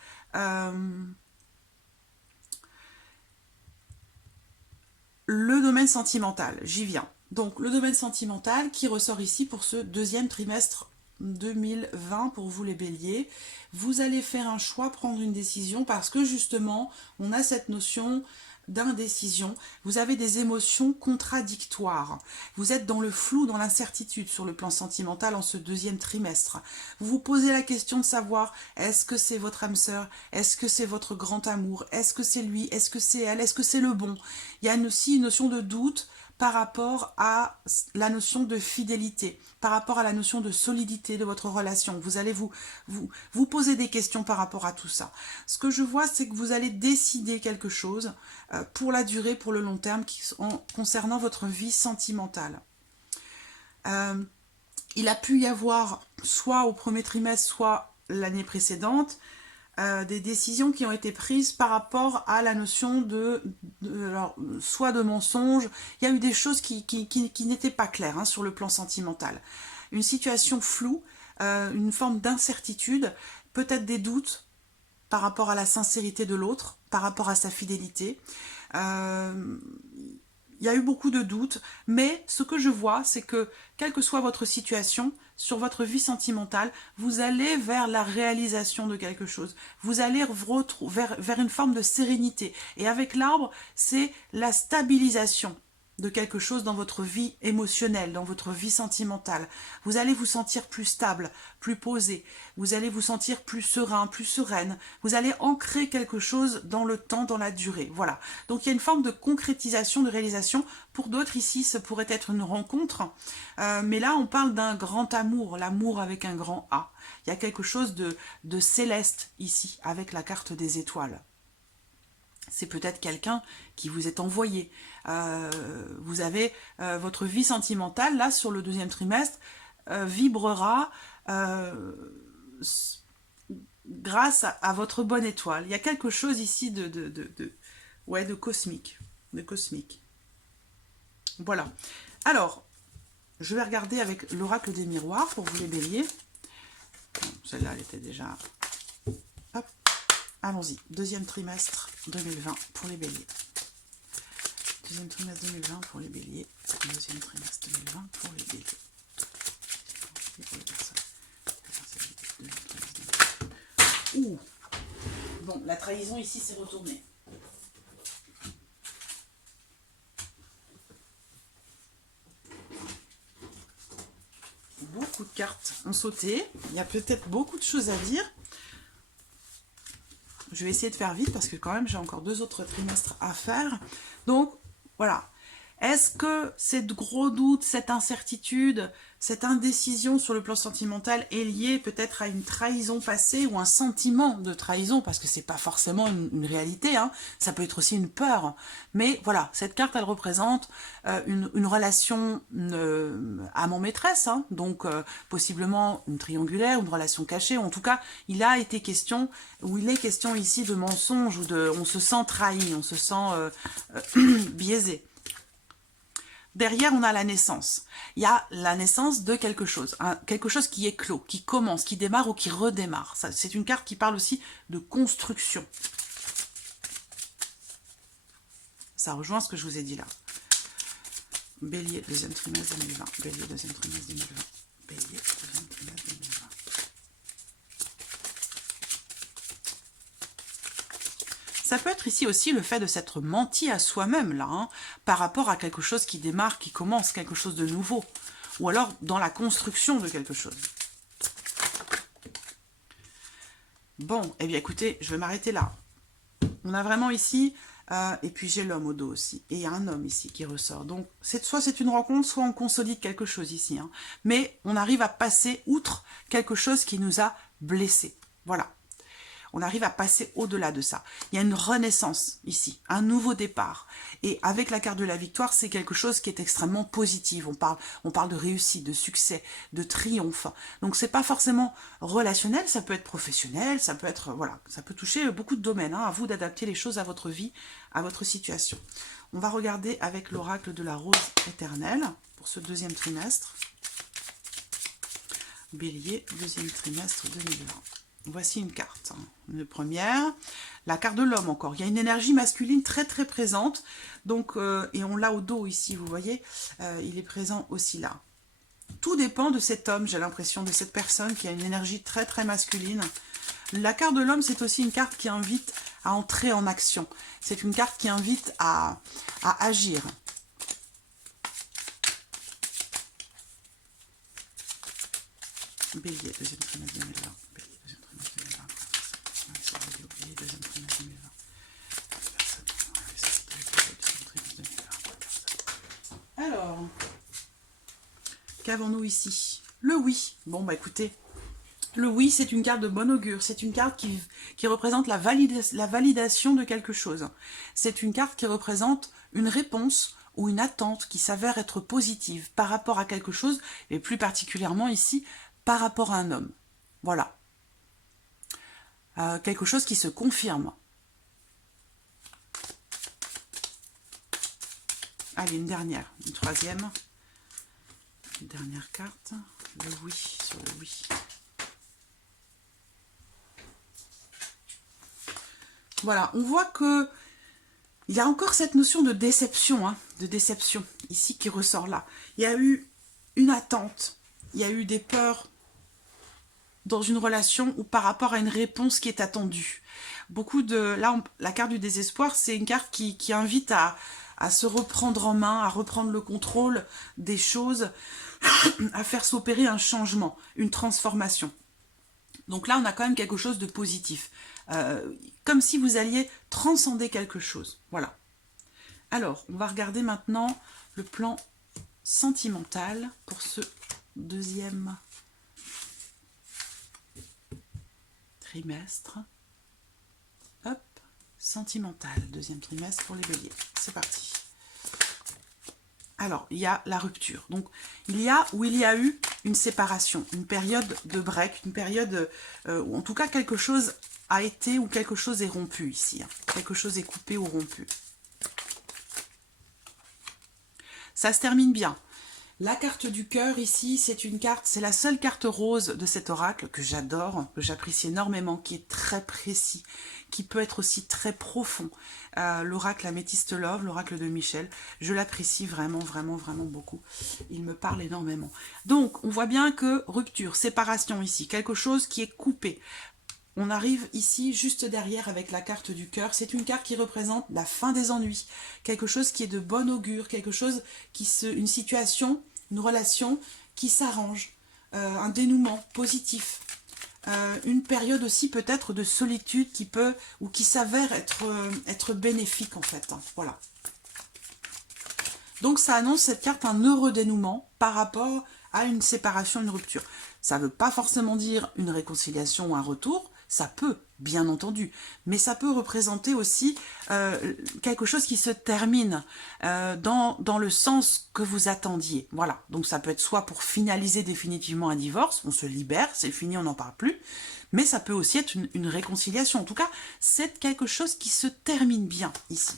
le domaine sentimental, j'y viens. Donc le domaine sentimental qui ressort ici pour ce deuxième trimestre 2020 pour vous les béliers. Vous allez faire un choix, prendre une décision parce que justement on a cette notion d'indécision. Vous avez des émotions contradictoires. Vous êtes dans le flou, dans l'incertitude sur le plan sentimental en ce deuxième trimestre. Vous vous posez la question de savoir est-ce que c'est votre âme sœur, est-ce que c'est votre grand amour, est-ce que c'est lui, est-ce que c'est elle, est-ce que c'est le bon. Il y a aussi une notion de doute par rapport à la notion de fidélité, par rapport à la notion de solidité de votre relation. Vous allez vous poser des questions par rapport à tout ça. Ce que je vois, c'est que vous allez décider quelque chose pour la durée, pour le long terme, concernant votre vie sentimentale. Il a pu y avoir, soit au premier trimestre, soit l'année précédente, des décisions qui ont été prises par rapport à la notion alors, soit de mensonge. Il y a eu des choses qui n'étaient pas claires hein, sur le plan sentimental. Une situation floue, une forme d'incertitude, peut-être des doutes par rapport à la sincérité de l'autre, par rapport à sa fidélité. Il y a eu beaucoup de doutes, mais ce que je vois, c'est que, quelle que soit votre situation, sur votre vie sentimentale, vous allez vers la réalisation de quelque chose. Vous allez vers une forme de sérénité. Et avec l'arbre, c'est la stabilisation de quelque chose dans votre vie émotionnelle, dans votre vie sentimentale. Vous allez vous sentir plus stable, plus posé. Vous allez vous sentir plus serein, plus sereine. Vous allez ancrer quelque chose dans le temps, dans la durée. Voilà. Donc il y a une forme de concrétisation, de réalisation. Pour d'autres ici, ça pourrait être une rencontre. Mais là, on parle d'un grand amour, l'amour avec un grand A. Il y a quelque chose de céleste ici, avec la carte des étoiles. C'est peut-être quelqu'un qui vous est envoyé. Vous avez votre vie sentimentale, là, sur le deuxième trimestre, vibrera grâce à votre bonne étoile. Il y a quelque chose ici de cosmique. De cosmique. Voilà. Alors, je vais regarder avec l'oracle des miroirs pour vous les béliers. Celle-là, elle était déjà... Hop. Allons-y. Deuxième trimestre 2020 pour les béliers. Deuxième trimestre 2020 pour les béliers. Deuxième trimestre 2020 pour les béliers. Pour les personnes. Ouh. Bon, la trahison ici s'est retournée. Beaucoup de cartes ont sauté. Il y a peut-être beaucoup de choses à dire. Je vais essayer de faire vite parce que quand même j'ai encore 2 autres trimestres à faire. Donc voilà, Est-ce que ces gros doutes, cette incertitude, cette indécision sur le plan sentimental est liée peut-être à une trahison passée ou un sentiment de trahison, parce que c'est pas forcément une réalité, hein. Ça peut être aussi une peur. Mais voilà, cette carte, elle représente une relation amant-maîtresse, hein. Donc possiblement une triangulaire, une relation cachée. En tout cas, il a été question, ou il est question ici de mensonge, ou de on se sent trahi, on se sent biaisé. Derrière, on a la naissance. Il y a la naissance de quelque chose, hein, quelque chose qui est clos, qui commence, qui démarre ou qui redémarre. C'est une carte qui parle aussi de construction. Ça rejoint ce que je vous ai dit là. Bélier, deuxième trimestre 2020. Bélier, deuxième trimestre 2020. Bélier, deuxième trimestre 2020. Ça peut être ici aussi le fait de s'être menti à soi-même, là, hein, par rapport à quelque chose qui démarre, qui commence, quelque chose de nouveau. Ou alors dans la construction de quelque chose. Bon, eh bien écoutez, je vais m'arrêter là. On a vraiment ici, et puis j'ai l'homme au dos aussi. Et il y a un homme ici qui ressort. Donc, soit c'est une rencontre, soit on consolide quelque chose ici. Hein. Mais on arrive à passer outre quelque chose qui nous a blessés. Voilà. On arrive à passer au-delà de ça. Il y a une renaissance ici, un nouveau départ. Et avec la carte de la victoire, c'est quelque chose qui est extrêmement positif. On parle de réussite, de succès, de triomphe. Donc c'est pas forcément relationnel, ça peut être professionnel, ça peut être, voilà, ça peut toucher beaucoup de domaines. Hein, à vous d'adapter les choses à votre vie, à votre situation. On va regarder avec l'oracle de la rose éternelle pour ce deuxième trimestre. Bélier, deuxième trimestre 2020. Voici une carte. Une première, la carte de l'homme encore. Il y a une énergie masculine très très présente. Donc, et on l'a au dos ici, vous voyez. Il est présent aussi là. Tout dépend de cet homme, j'ai l'impression, de cette personne qui a une énergie très très masculine. La carte de l'homme, c'est aussi une carte qui invite à entrer en action. C'est une carte qui invite à agir. Bélier, deuxième trimestre 2020. Alors, qu'avons-nous ici? Le oui. Bon, bah écoutez, le oui, c'est une carte de bon augure. C'est une carte qui représente la validation de quelque chose. C'est une carte qui représente une réponse ou une attente qui s'avère être positive par rapport à quelque chose, et plus particulièrement ici, par rapport à un homme. Voilà. Quelque chose qui se confirme. Allez, une dernière, une troisième. Une dernière carte. Le oui, sur le oui. Voilà, on voit que il y a encore cette notion de déception, hein, ici qui ressort là. Il y a eu une attente, il y a eu des peurs dans une relation ou par rapport à une réponse qui est attendue. Là, la carte du désespoir, c'est une carte qui invite à se reprendre en main, à reprendre le contrôle des choses, à faire s'opérer un changement, une transformation. Donc là, on a quand même quelque chose de positif. Comme si vous alliez transcender quelque chose. Voilà. Alors, on va regarder maintenant le plan sentimental pour ce deuxième trimestre. Hop, sentimental, deuxième trimestre pour les béliers. C'est parti. Alors, il y a la rupture. Donc, il y a eu une séparation, une période de break, une période où en tout cas quelque chose a été ou quelque chose est rompu ici. Hein. Quelque chose est coupé ou rompu. Ça se termine bien. La carte du cœur ici, c'est la seule carte rose de cet oracle que j'adore, que j'apprécie énormément, qui est très précis, qui peut être aussi très profond. L'oracle Améthyste Love, l'oracle de Michel, je l'apprécie vraiment, vraiment, vraiment beaucoup. Il me parle énormément. Donc, on voit bien que rupture, séparation ici, quelque chose qui est coupé. On arrive ici, juste derrière, avec la carte du cœur. C'est une carte qui représente la fin des ennuis. Quelque chose qui est de bon augure, quelque chose une situation, une relation qui s'arrange. Un dénouement positif. Une période aussi peut-être de solitude qui s'avère être bénéfique en fait. Hein. Voilà. Donc ça annonce cette carte un heureux dénouement par rapport à une séparation, une rupture. Ça ne veut pas forcément dire une réconciliation ou un retour, ça peut, bien entendu, mais ça peut représenter aussi quelque chose qui se termine dans le sens que vous attendiez. Voilà, donc ça peut être soit pour finaliser définitivement un divorce, on se libère, c'est fini, on n'en parle plus, mais ça peut aussi être une réconciliation. En tout cas, c'est quelque chose qui se termine bien ici.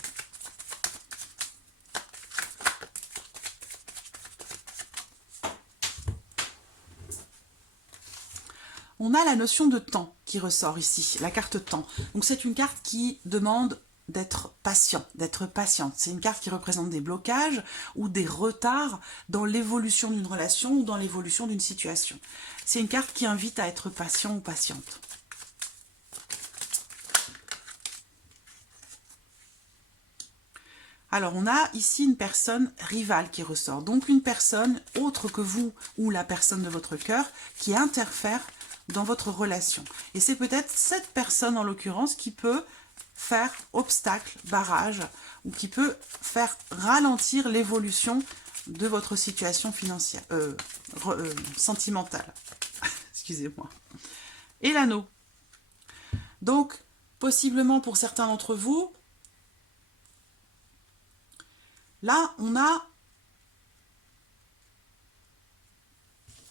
On a la notion de temps qui ressort ici, la carte temps. Donc c'est une carte qui demande d'être patient, d'être patiente. C'est une carte qui représente des blocages ou des retards dans l'évolution d'une relation ou dans l'évolution d'une situation. C'est une carte qui invite à être patient ou patiente. Alors, on a ici une personne rivale qui ressort. Donc, une personne autre que vous ou la personne de votre cœur qui interfère dans votre relation. Et c'est peut-être cette personne, en l'occurrence, qui peut faire obstacle, barrage, ou qui peut faire ralentir l'évolution de votre situation financière, sentimentale. Excusez-moi. Et l'anneau. Donc, possiblement pour certains d'entre vous, là, on a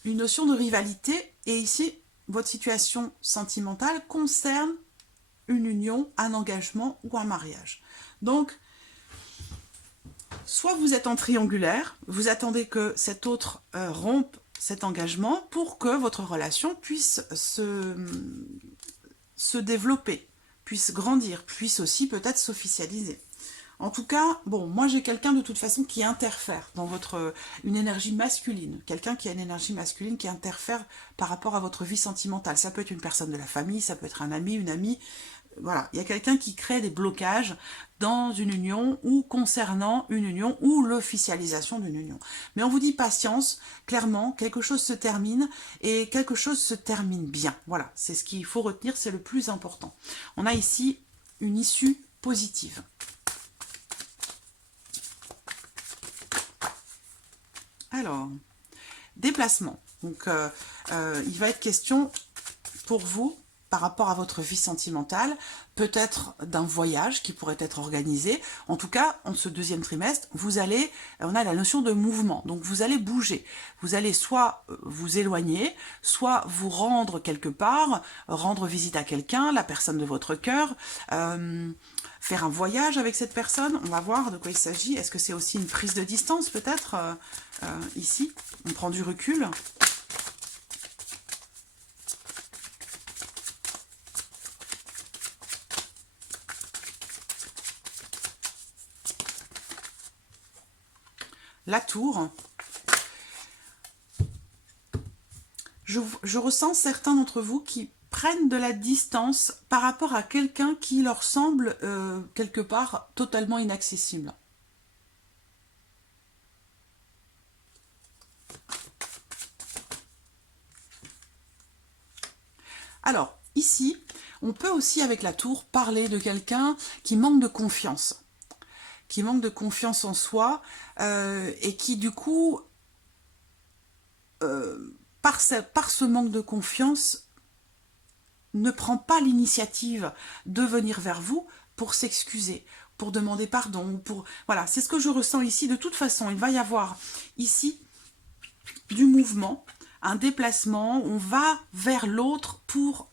une notion de rivalité, et ici, votre situation sentimentale concerne une union, un engagement ou un mariage. Donc, soit vous êtes en triangulaire, vous attendez que cet autre rompe cet engagement pour que votre relation puisse se développer, puisse grandir, puisse aussi peut-être s'officialiser. En tout cas, bon, moi j'ai quelqu'un de toute façon qui interfère dans une énergie masculine. Quelqu'un qui a une énergie masculine qui interfère par rapport à votre vie sentimentale. Ça peut être une personne de la famille, ça peut être un ami, une amie. Voilà, il y a quelqu'un qui crée des blocages dans une union ou concernant une union ou l'officialisation d'une union. Mais on vous dit patience, clairement, quelque chose se termine et quelque chose se termine bien. Voilà, c'est ce qu'il faut retenir, c'est le plus important. On a ici une issue positive. Alors, déplacement. Donc, il va être question pour vous, par rapport à votre vie sentimentale, peut-être d'un voyage qui pourrait être organisé. En tout cas, en ce deuxième trimestre, on a la notion de mouvement. Donc, vous allez bouger. Vous allez soit vous éloigner, soit vous rendre quelque part, rendre visite à quelqu'un, la personne de votre cœur, faire un voyage avec cette personne. On va voir de quoi il s'agit. Est-ce que c'est aussi une prise de distance, peut-être, ici? On prend du recul. La tour. Je ressens certains d'entre vous qui prennent de la distance par rapport à quelqu'un qui leur semble quelque part totalement inaccessible. Alors, ici, on peut aussi avec la tour parler de quelqu'un qui manque de confiance. Qui manque de confiance en soi et qui du coup, par ce manque de confiance, ne prend pas l'initiative de venir vers vous pour s'excuser, pour demander pardon. Voilà, c'est ce que je ressens ici. De toute façon, il va y avoir ici du mouvement, un déplacement. On va vers l'autre pour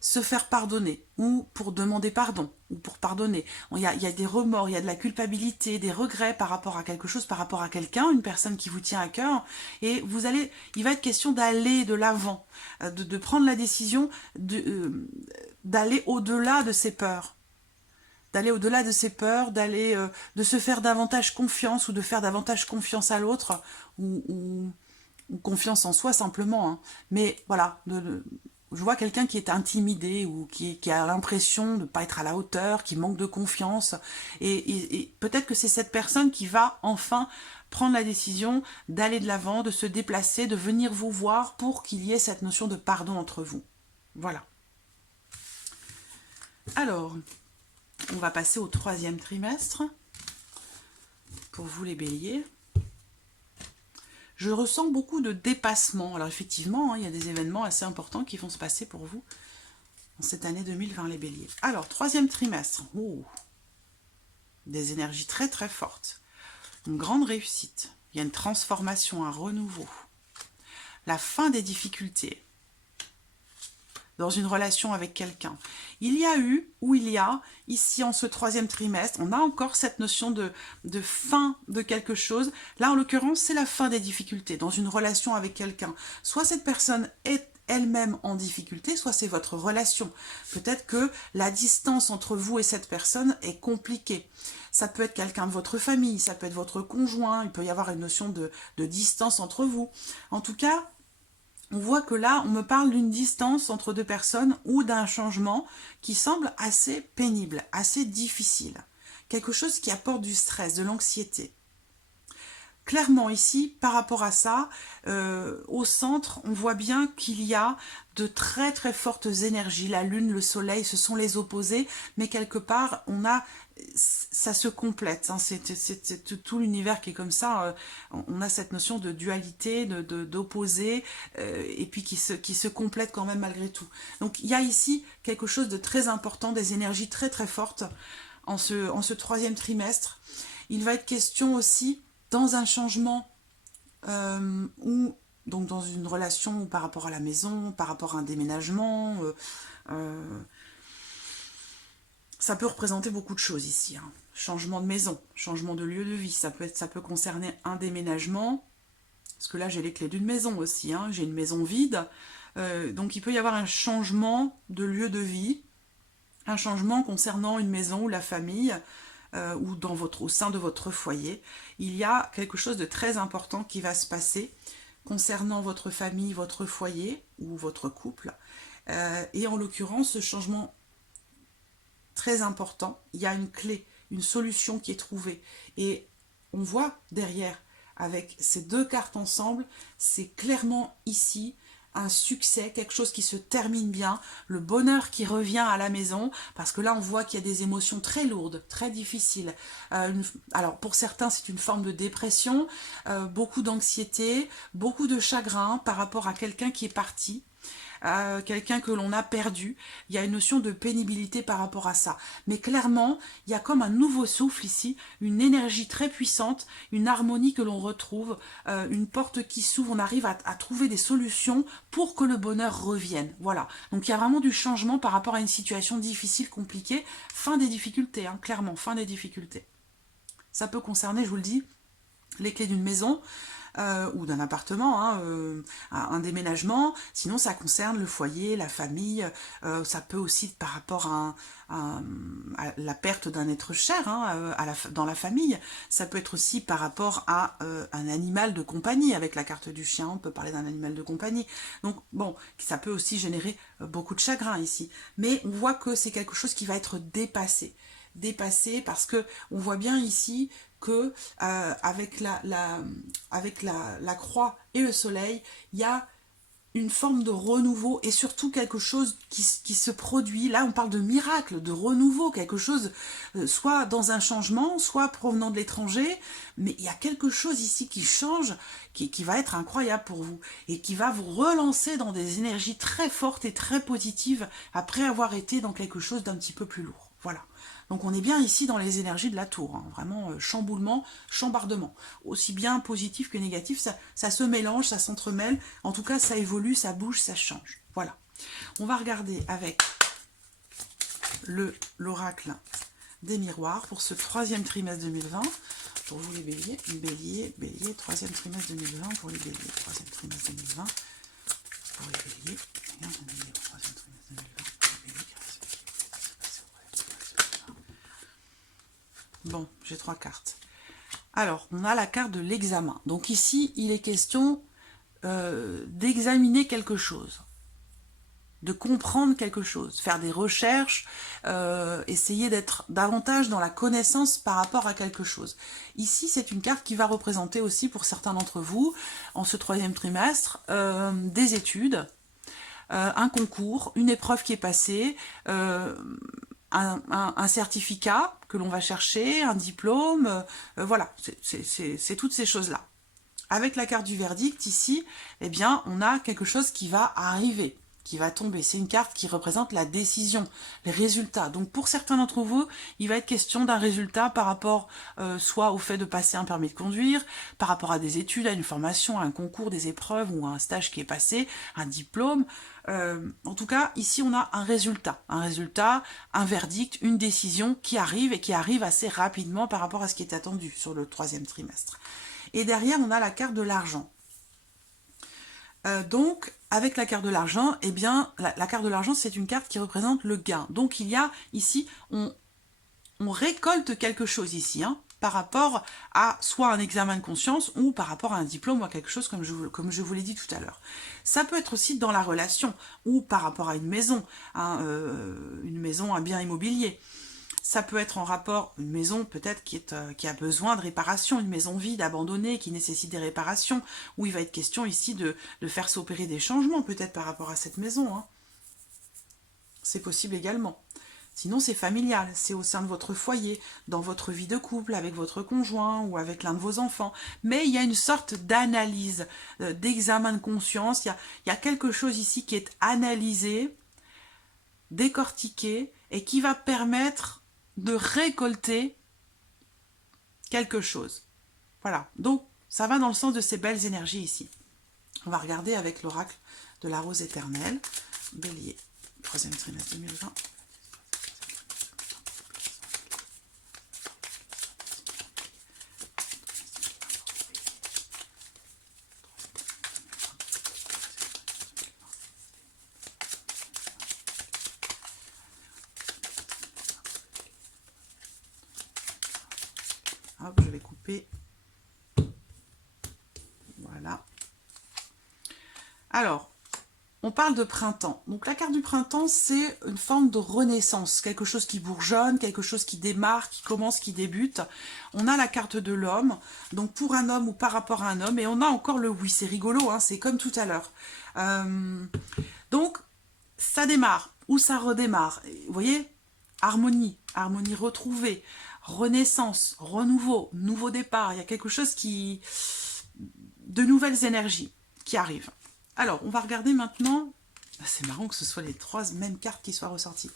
se faire pardonner ou pour demander pardon ou pour pardonner. Il y a des remords, il y a de la culpabilité, des regrets par rapport à quelque chose, par rapport à quelqu'un, une personne qui vous tient à cœur, et il va être question d'aller de l'avant, de prendre la décision d'aller au-delà de ses peurs. D'aller au-delà de ses peurs, de se faire davantage confiance ou de faire davantage confiance à l'autre ou confiance en soi simplement. Hein. Mais voilà, je vois quelqu'un qui est intimidé ou qui a l'impression de ne pas être à la hauteur, qui manque de confiance. Et peut-être que c'est cette personne qui va enfin prendre la décision d'aller de l'avant, de se déplacer, de venir vous voir pour qu'il y ait cette notion de pardon entre vous. Voilà. Alors, on va passer au troisième trimestre pour vous les béliers. Je ressens beaucoup de dépassement. Alors effectivement, il y a des événements assez importants qui vont se passer pour vous en cette année 2020, les béliers. Alors, troisième trimestre. Oh, des énergies très très fortes. Une grande réussite. Il y a une transformation, un renouveau. La fin des difficultés dans une relation avec quelqu'un. Il y a eu, ou il y a, ici en ce troisième trimestre, on a encore cette notion de fin de quelque chose. Là, en l'occurrence, c'est la fin des difficultés dans une relation avec quelqu'un. Soit cette personne est elle-même en difficulté, soit c'est votre relation. Peut-être que la distance entre vous et cette personne est compliquée. Ça peut être quelqu'un de votre famille, ça peut être votre conjoint, il peut y avoir une notion de distance entre vous. En tout cas, on voit que là, on me parle d'une distance entre deux personnes ou d'un changement qui semble assez pénible, assez difficile. Quelque chose qui apporte du stress, de l'anxiété. Clairement ici, par rapport à ça, au centre, on voit bien qu'il y a de très très fortes énergies. La lune, le soleil, ce sont les opposés, mais quelque part, ça se complète. Hein. C'est tout l'univers qui est comme ça. On a cette notion de dualité, d'opposé, et puis qui se complète quand même malgré tout. Donc il y a ici quelque chose de très important, des énergies très très fortes en ce troisième trimestre. Il va être question aussi dans un changement ou donc dans une relation par rapport à la maison, par rapport à un déménagement, ça peut représenter beaucoup de choses ici. Hein. Changement de maison, changement de lieu de vie, ça peut concerner un déménagement, parce que là j'ai les clés d'une maison aussi, hein. J'ai une maison vide, donc il peut y avoir un changement de lieu de vie, un changement concernant une maison ou la famille, ou au sein de votre foyer. Il y a quelque chose de très important qui va se passer concernant votre famille, votre foyer ou votre couple. Et en l'occurrence, ce changement très important, il y a une clé, une solution qui est trouvée. Et on voit derrière, avec ces deux cartes ensemble, c'est clairement ici un succès, quelque chose qui se termine bien, le bonheur qui revient à la maison, parce que là on voit qu'il y a des émotions très lourdes, très difficiles. Alors pour certains c'est une forme de dépression, beaucoup d'anxiété, beaucoup de chagrin par rapport à quelqu'un qui est parti, quelqu'un que l'on a perdu. Il y a une notion de pénibilité par rapport à ça. Mais clairement, il y a comme un nouveau souffle ici, une énergie très puissante, une harmonie que l'on retrouve, une porte qui s'ouvre, on arrive à trouver des solutions pour que le bonheur revienne. Voilà. Donc il y a vraiment du changement par rapport à une situation difficile, compliquée. Fin des difficultés, hein, clairement, fin des difficultés. Ça peut concerner, je vous le dis, les clés d'une maison, ou d'un appartement, hein, un déménagement. Sinon, ça concerne le foyer, la famille. Ça peut aussi par rapport à la perte d'un être cher, hein, dans la famille. Ça peut être aussi par rapport à un animal de compagnie. Avec la carte du chien, on peut parler d'un animal de compagnie. Donc, bon, ça peut aussi générer beaucoup de chagrin ici. Mais on voit que c'est quelque chose qui va être dépassé parce que on voit bien ici que avec la croix et le soleil, il y a une forme de renouveau et surtout quelque chose qui se produit. Là, on parle de miracle, de renouveau, quelque chose, soit dans un changement, soit provenant de l'étranger, mais il y a quelque chose ici qui change, qui va être incroyable pour vous et qui va vous relancer dans des énergies très fortes et très positives après avoir été dans quelque chose d'un petit peu plus lourd. Voilà. Donc on est bien ici dans les énergies de la tour, hein, vraiment chamboulement, chambardement. Aussi bien positif que négatif, ça se mélange, ça s'entremêle, en tout cas ça évolue, ça bouge, ça change. Voilà. On va regarder avec l'oracle des miroirs pour ce troisième trimestre 2020. Pour vous les béliers, bélier, troisième trimestre 2020 pour les béliers, troisième trimestre 2020 pour les béliers, troisième trimestre 2020. Bon, j'ai 3 cartes. Alors, on a la carte de l'examen. Donc ici, il est question d'examiner quelque chose, de comprendre quelque chose, faire des recherches, essayer d'être davantage dans la connaissance par rapport à quelque chose. Ici, c'est une carte qui va représenter aussi pour certains d'entre vous, en ce troisième trimestre, des études, un concours, une épreuve qui est passée, un certificat que l'on va chercher, un diplôme, voilà, c'est toutes ces choses-là. Avec la carte du verdict, ici, eh bien, on a quelque chose qui va arriver, qui va tomber. C'est une carte qui représente la décision, les résultats. Donc, pour certains d'entre vous, il va être question d'un résultat par rapport soit au fait de passer un permis de conduire, par rapport à des études, à une formation, à un concours, des épreuves ou à un stage qui est passé, un diplôme. En tout cas, ici, on a un résultat, un verdict, une décision qui arrive et qui arrive assez rapidement par rapport à ce qui est attendu sur le 3e trimestre. Et derrière, on a la carte de l'argent. Donc, avec la carte de l'argent, eh bien, la carte de l'argent, c'est une carte qui représente le gain. Donc, il y a ici, on récolte quelque chose ici, hein, par rapport à soit un examen de conscience ou par rapport à un diplôme ou à quelque chose comme je vous l'ai dit tout à l'heure. Ça peut être aussi dans la relation ou par rapport à une maison, hein, un bien immobilier. Ça peut être en rapport, une maison peut-être qui a besoin de réparation, une maison vide, abandonnée, qui nécessite des réparations, où il va être question ici de faire s'opérer des changements peut-être par rapport à cette maison. Hein. C'est possible également. Sinon, c'est familial, c'est au sein de votre foyer, dans votre vie de couple, avec votre conjoint ou avec l'un de vos enfants. Mais il y a une sorte d'analyse, d'examen de conscience. Il y a quelque chose ici qui est analysé, décortiqué et qui va permettre de récolter quelque chose. Voilà, donc ça va dans le sens de ces belles énergies ici. On va regarder avec l'oracle de la rose éternelle. Bélier, 3e trimestre 2020. Hop, je vais couper. Voilà. Alors, on parle de printemps. Donc la carte du printemps, c'est une forme de renaissance, quelque chose qui bourgeonne, quelque chose qui démarre, qui commence, qui débute. On a la carte de l'homme, donc pour un homme ou par rapport à un homme, et on a encore le oui, c'est rigolo, hein, c'est comme tout à l'heure. Donc, ça démarre ou ça redémarre. Vous voyez, harmonie retrouvée, renaissance, renouveau, nouveau départ. Il y a quelque chose de nouvelles énergies qui arrivent. Alors, on va regarder maintenant, c'est marrant que ce soit les 3 mêmes cartes qui soient ressorties.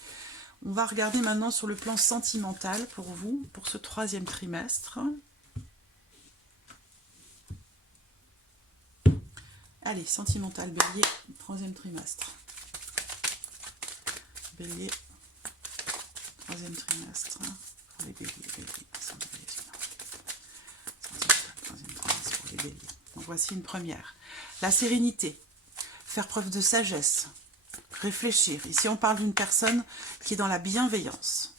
On va regarder maintenant sur le plan sentimental pour vous, pour ce 3e trimestre. Allez, sentimental, Bélier, 3e trimestre. Bélier, 3e trimestre. Pour les béliers, pour les béliers. Donc voici une première. La sérénité, faire preuve de sagesse, réfléchir. Ici, on parle d'une personne qui est dans la bienveillance.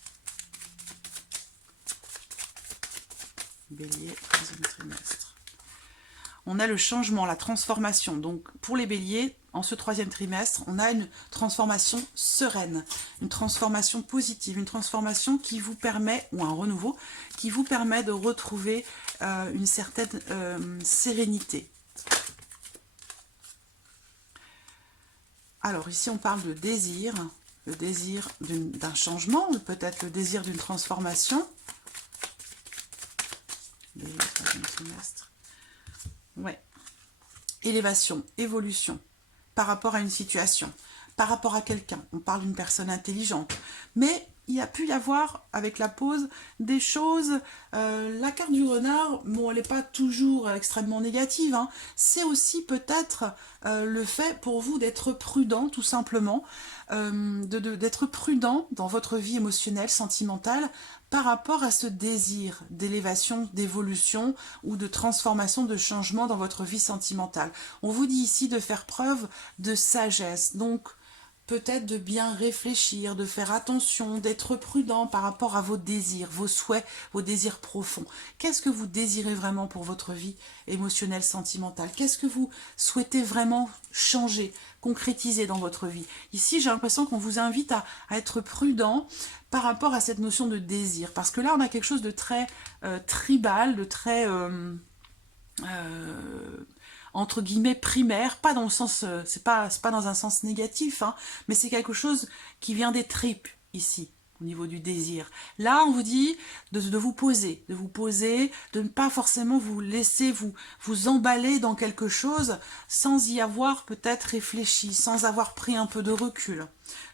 Bélier, 3e trimestre. On a le changement, la transformation. Donc, pour les béliers, en ce 3e trimestre, on a une transformation sereine, une transformation positive, une transformation qui vous permet, ou un renouveau, qui vous permet de retrouver une certaine sérénité. Alors, ici, on parle de désir, le désir d'un changement, ou peut-être le désir d'une transformation. Le 3e trimestre. Ouais. Élévation, évolution, par rapport à une situation, par rapport à quelqu'un. On parle d'une personne intelligente. Mais il a pu y avoir, avec la pause, des choses... la carte du renard, bon, elle n'est pas toujours extrêmement négative. Hein. C'est aussi peut-être le fait pour vous d'être prudent, tout simplement. D'être prudent dans votre vie émotionnelle, sentimentale, par rapport à ce désir d'élévation, d'évolution ou de transformation, de changement dans votre vie sentimentale. On vous dit ici de faire preuve de sagesse, donc peut-être de bien réfléchir, de faire attention, d'être prudent par rapport à vos désirs, vos souhaits, vos désirs profonds. Qu'est-ce que vous désirez vraiment pour votre vie émotionnelle, sentimentale? Qu'est-ce que vous souhaitez vraiment changer, concrétiser dans votre vie? Ici, j'ai l'impression qu'on vous invite à être prudent par rapport à cette notion de désir. Parce que là, on a quelque chose de très tribal, de très... entre guillemets primaire, pas dans le sens, c'est pas dans un sens négatif, hein, mais c'est quelque chose qui vient des tripes ici. Vous au niveau du désir. Là, on vous dit de vous poser, de ne pas forcément vous laisser vous emballer dans quelque chose sans y avoir peut-être réfléchi, sans avoir pris un peu de recul.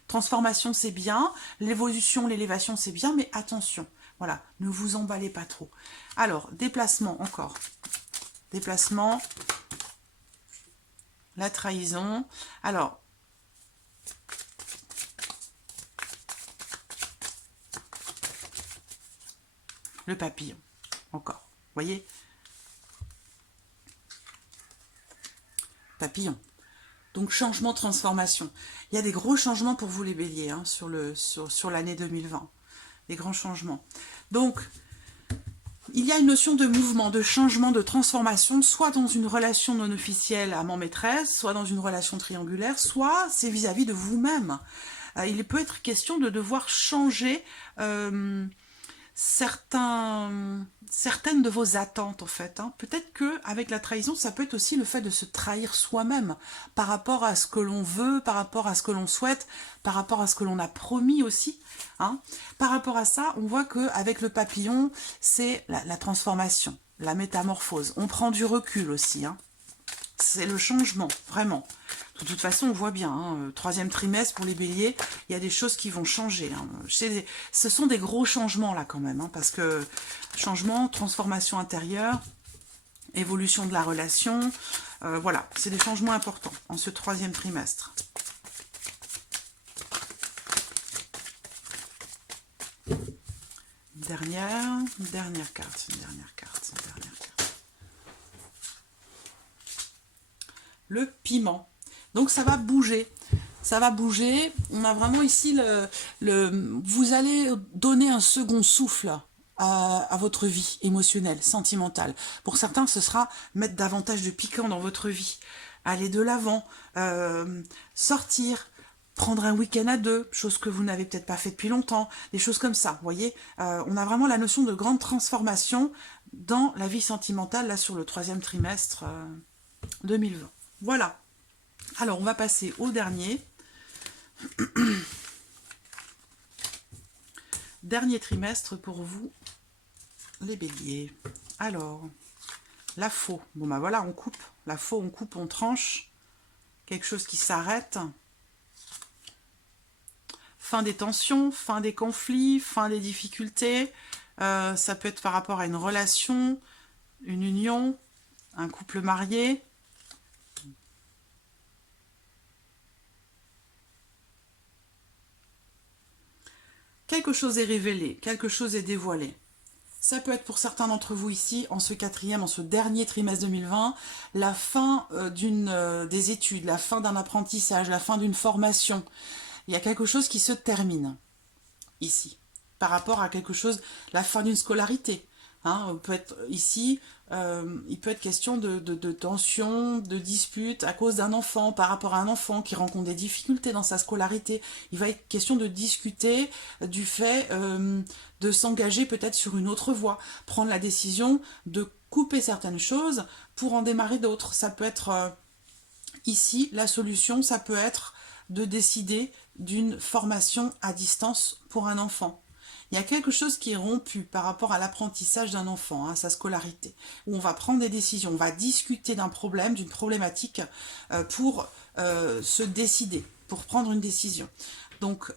Transformation, c'est bien, l'évolution, l'élévation, c'est bien, mais attention, voilà, ne vous emballez pas trop. Alors, déplacement encore. Déplacement, la trahison. Alors, le papillon, encore, vous voyez? Papillon. Donc, changement, transformation. Il y a des gros changements pour vous les béliers hein, sur l'année 2020. Des grands changements. Donc, il y a une notion de mouvement, de changement, de transformation, soit dans une relation non officielle amant-maîtresse, soit dans une relation triangulaire, soit c'est vis-à-vis de vous-même. Il peut être question de devoir changer certaines de vos attentes en fait. Hein. Peut-être qu'avec la trahison, ça peut être aussi le fait de se trahir soi-même par rapport à ce que l'on veut, par rapport à ce que l'on souhaite, par rapport à ce que l'on a promis aussi. Hein. Par rapport à ça, on voit qu'avec le papillon, c'est la transformation, la métamorphose. On prend du recul aussi. Hein. C'est le changement, vraiment. De toute façon, on voit bien, hein, troisième trimestre pour les béliers, il y a des choses qui vont changer. Hein. Ce sont des gros changements là quand même, hein, parce que changement, transformation intérieure, évolution de la relation, voilà, c'est des changements importants en ce troisième trimestre. Une dernière carte. Le piment. Donc ça va bouger. Ça va bouger. On a vraiment ici vous allez donner un second souffle à votre vie émotionnelle, sentimentale. Pour certains, ce sera mettre davantage de piquant dans votre vie. Aller de l'avant, sortir, prendre un week-end à deux, chose que vous n'avez peut-être pas fait depuis longtemps, des choses comme ça, vous voyez. On a vraiment la notion de grande transformation dans la vie sentimentale, là, sur le troisième trimestre 2020. Voilà. Alors, on va passer au dernier. Dernier trimestre pour vous, les béliers. Alors, la faux. Bon, ben voilà, on coupe. La faux, on coupe, on tranche. Quelque chose qui s'arrête. Fin des tensions, fin des conflits, fin des difficultés. Ça peut être par rapport à une relation, une union, un couple marié. Quelque chose est révélé, quelque chose est dévoilé. Ça peut être pour certains d'entre vous ici, en ce quatrième, en ce dernier trimestre 2020, la fin des études, la fin d'un apprentissage, la fin d'une formation. Il y a quelque chose qui se termine ici, par rapport à quelque chose, la fin d'une scolarité. Hein, peut être ici, il peut être question de tension, de dispute à cause d'un enfant, par rapport à un enfant qui rencontre des difficultés dans sa scolarité. Il va être question de discuter du fait de s'engager peut-être sur une autre voie, prendre la décision de couper certaines choses pour en démarrer d'autres. Ça peut être ici, la solution, ça peut être de décider d'une formation à distance pour un enfant. Il y a quelque chose qui est rompu par rapport à l'apprentissage d'un enfant, à sa scolarité, où on va prendre des décisions, on va discuter d'un problème, d'une problématique pour se décider, pour prendre une décision. Donc,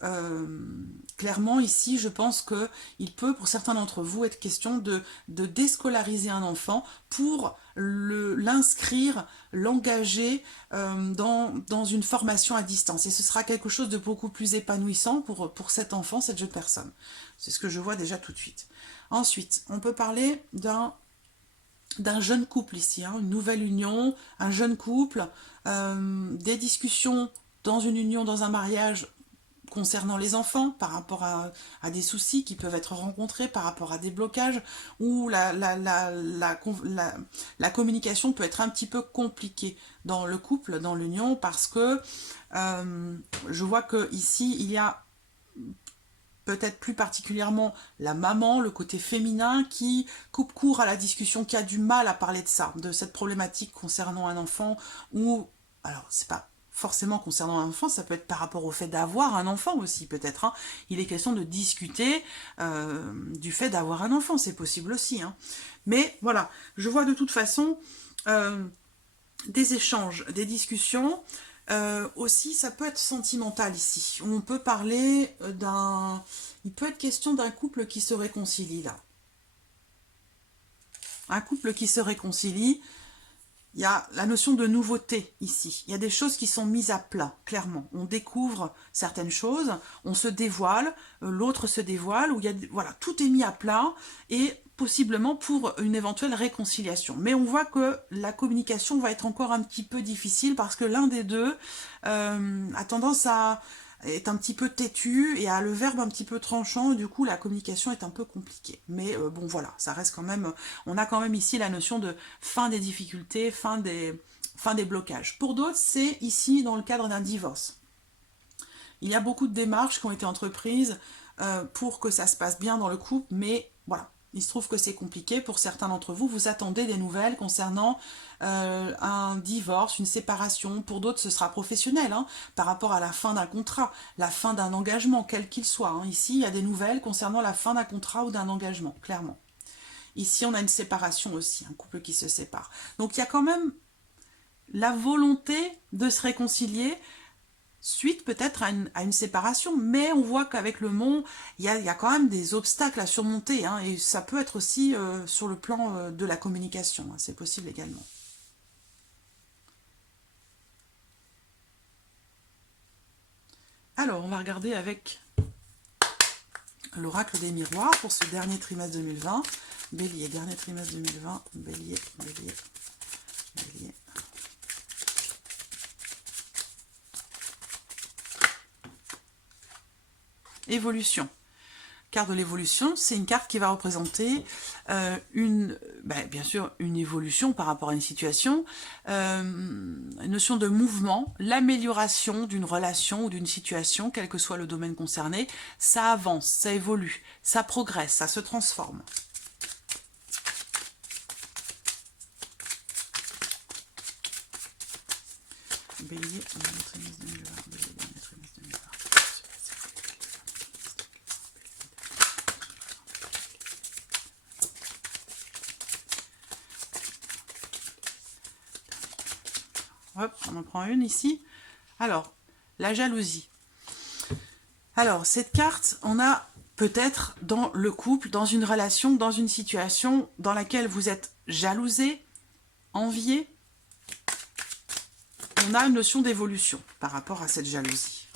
clairement, ici, je pense qu'il peut, pour certains d'entre vous, être question de déscolariser un enfant pour l'inscrire, l'engager dans une formation à distance. Et ce sera quelque chose de beaucoup plus épanouissant pour cet enfant, cette jeune personne. C'est ce que je vois déjà tout de suite. Ensuite, on peut parler d'un jeune couple ici, hein, une nouvelle union, un jeune couple, des discussions dans une union, dans un mariage concernant les enfants, par rapport à des soucis qui peuvent être rencontrés, par rapport à des blocages, où la communication peut être un petit peu compliquée dans le couple, dans l'union, parce que je vois que ici il y a peut-être plus particulièrement la maman, le côté féminin qui coupe court à la discussion, qui a du mal à parler de ça, de cette problématique concernant un enfant, ou alors c'est pas forcément concernant un enfant, ça peut être par rapport au fait d'avoir un enfant aussi, peut-être. Hein. Il est question de discuter du fait d'avoir un enfant, c'est possible aussi. Hein. Mais voilà, je vois de toute façon des échanges, des discussions. Aussi, ça peut être sentimental ici. On peut parler d'un... Il peut être question d'un couple qui se réconcilie, là. Un couple qui se réconcilie. Il y a la notion de nouveauté ici. Il y a des choses qui sont mises à plat, clairement. On découvre certaines choses, on se dévoile, l'autre se dévoile, où il y a, voilà, tout est mis à plat et possiblement pour une éventuelle réconciliation. Mais on voit que la communication va être encore un petit peu difficile parce que l'un des deux a tendance à est un petit peu têtu et a le verbe un petit peu tranchant, et du coup la communication est un peu compliquée. Mais bon voilà, ça reste quand même, on a quand même ici la notion de fin des difficultés, fin des blocages. Pour d'autres, c'est ici dans le cadre d'un divorce. Il y a beaucoup de démarches qui ont été entreprises pour que ça se passe bien dans le couple, mais voilà, il se trouve que c'est compliqué. Pour certains d'entre vous, vous attendez des nouvelles concernant un divorce, une séparation. Pour d'autres, ce sera professionnel, hein, par rapport à la fin d'un contrat, la fin d'un engagement, quel qu'il soit. Hein. Ici, il y a des nouvelles concernant la fin d'un contrat ou d'un engagement, clairement. Ici, on a une séparation aussi, un couple qui se sépare. Donc, il y a quand même la volonté de se réconcilier, suite peut-être à une séparation, mais on voit qu'avec le monde, il y a quand même des obstacles à surmonter, hein, et ça peut être aussi sur le plan de la communication, hein, c'est possible également. Alors, on va regarder avec l'oracle des miroirs pour ce dernier trimestre 2020. Bélier, dernier trimestre 2020, Bélier, Bélier, Bélier. Évolution. Carte de l'évolution, c'est une carte qui va représenter bien sûr une évolution par rapport à une situation, une notion de mouvement, l'amélioration d'une relation ou d'une situation, quel que soit le domaine concerné. Ça avance, ça évolue, ça progresse, ça se transforme. Bélier, trimestre 2020, Bélier, trimestre 2020. Hop, on en prend une ici. Alors, la jalousie. Alors, cette carte, on a peut-être dans le couple, dans une relation, dans une situation dans laquelle vous êtes jalousé, envié. On a une notion d'évolution par rapport à cette jalousie.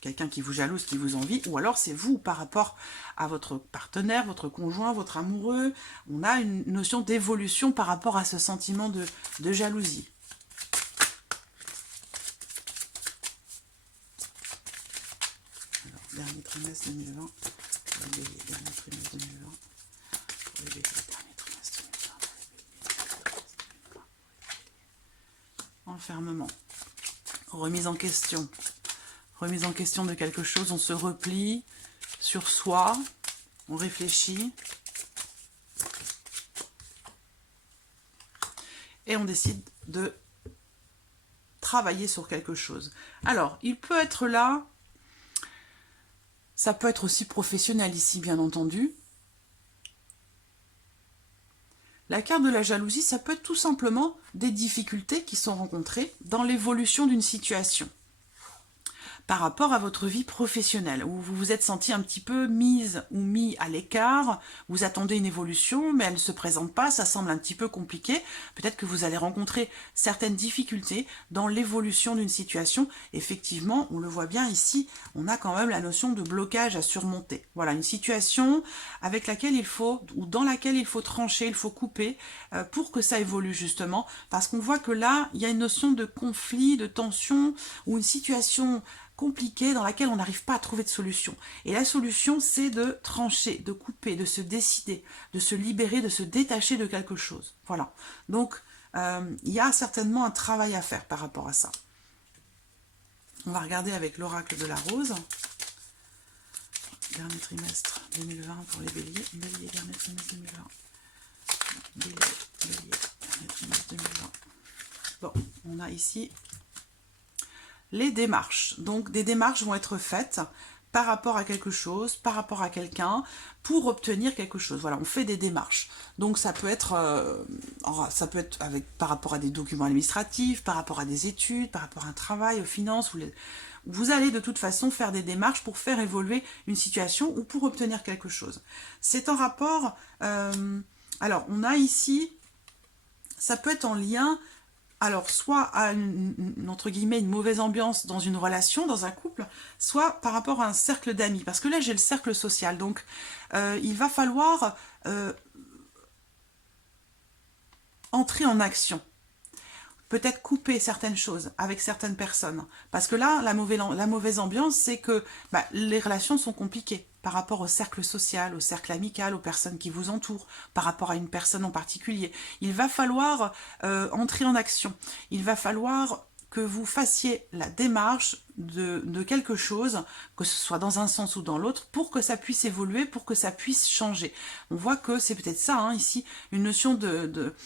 Quelqu'un qui vous jalouse, qui vous envie, ou alors c'est vous par rapport à votre partenaire, votre conjoint, votre amoureux. On a une notion d'évolution par rapport à ce sentiment de jalousie. Dernier trimestre 2020, dernier trimestre 2020, pour les béliers, dernier trimestre 2020, enfermement, remise en question de quelque chose, on se replie sur soi, on réfléchit, et on décide de travailler sur quelque chose. Alors, il peut être là, ça peut être aussi professionnel ici, bien entendu. La carte de la jalousie, ça peut être tout simplement des difficultés qui sont rencontrées dans l'évolution d'une situation par rapport à votre vie professionnelle, où vous vous êtes senti un petit peu mise ou mis à l'écart, vous attendez une évolution, mais elle ne se présente pas, ça semble un petit peu compliqué. Peut-être que vous allez rencontrer certaines difficultés dans l'évolution d'une situation. Effectivement, on le voit bien ici, on a quand même la notion de blocage à surmonter. Voilà, une situation avec laquelle il faut, ou dans laquelle il faut trancher, il faut couper, pour que ça évolue justement, parce qu'on voit que là, il y a une notion de conflit, de tension, ou une situation compliquée dans laquelle on n'arrive pas à trouver de solution. Et la solution, c'est de trancher, de couper, de se décider, de se libérer, de se détacher de quelque chose. Voilà. Donc, il y a certainement un travail à faire par rapport à ça. On va regarder avec l'oracle de la rose. Dernier trimestre 2020 pour les béliers. Bélier, dernier trimestre 2020. Bélier, dernier trimestre 2020. Bon, on a ici les démarches. Donc des démarches vont être faites par rapport à quelque chose, par rapport à quelqu'un, pour obtenir quelque chose. Voilà, on fait des démarches. Donc ça peut être avec, par rapport à des documents administratifs, par rapport à des études, par rapport à un travail, aux finances. Vous allez de toute façon faire des démarches pour faire évoluer une situation ou pour obtenir quelque chose. C'est en rapport... alors, on a ici... Ça peut être en lien... Alors, soit à entre guillemets, une mauvaise ambiance dans une relation, dans un couple, soit par rapport à un cercle d'amis. Parce que là, j'ai le cercle social. Donc, il va falloir entrer en action. Peut-être couper certaines choses avec certaines personnes. Parce que là, la mauvaise ambiance, c'est que les relations sont compliquées par rapport au cercle social, au cercle amical, aux personnes qui vous entourent, par rapport à une personne en particulier. Il va falloir entrer en action. Il va falloir que vous fassiez la démarche de quelque chose, que ce soit dans un sens ou dans l'autre, pour que ça puisse évoluer, pour que ça puisse changer. On voit que c'est peut-être ça, hein, ici, une notion de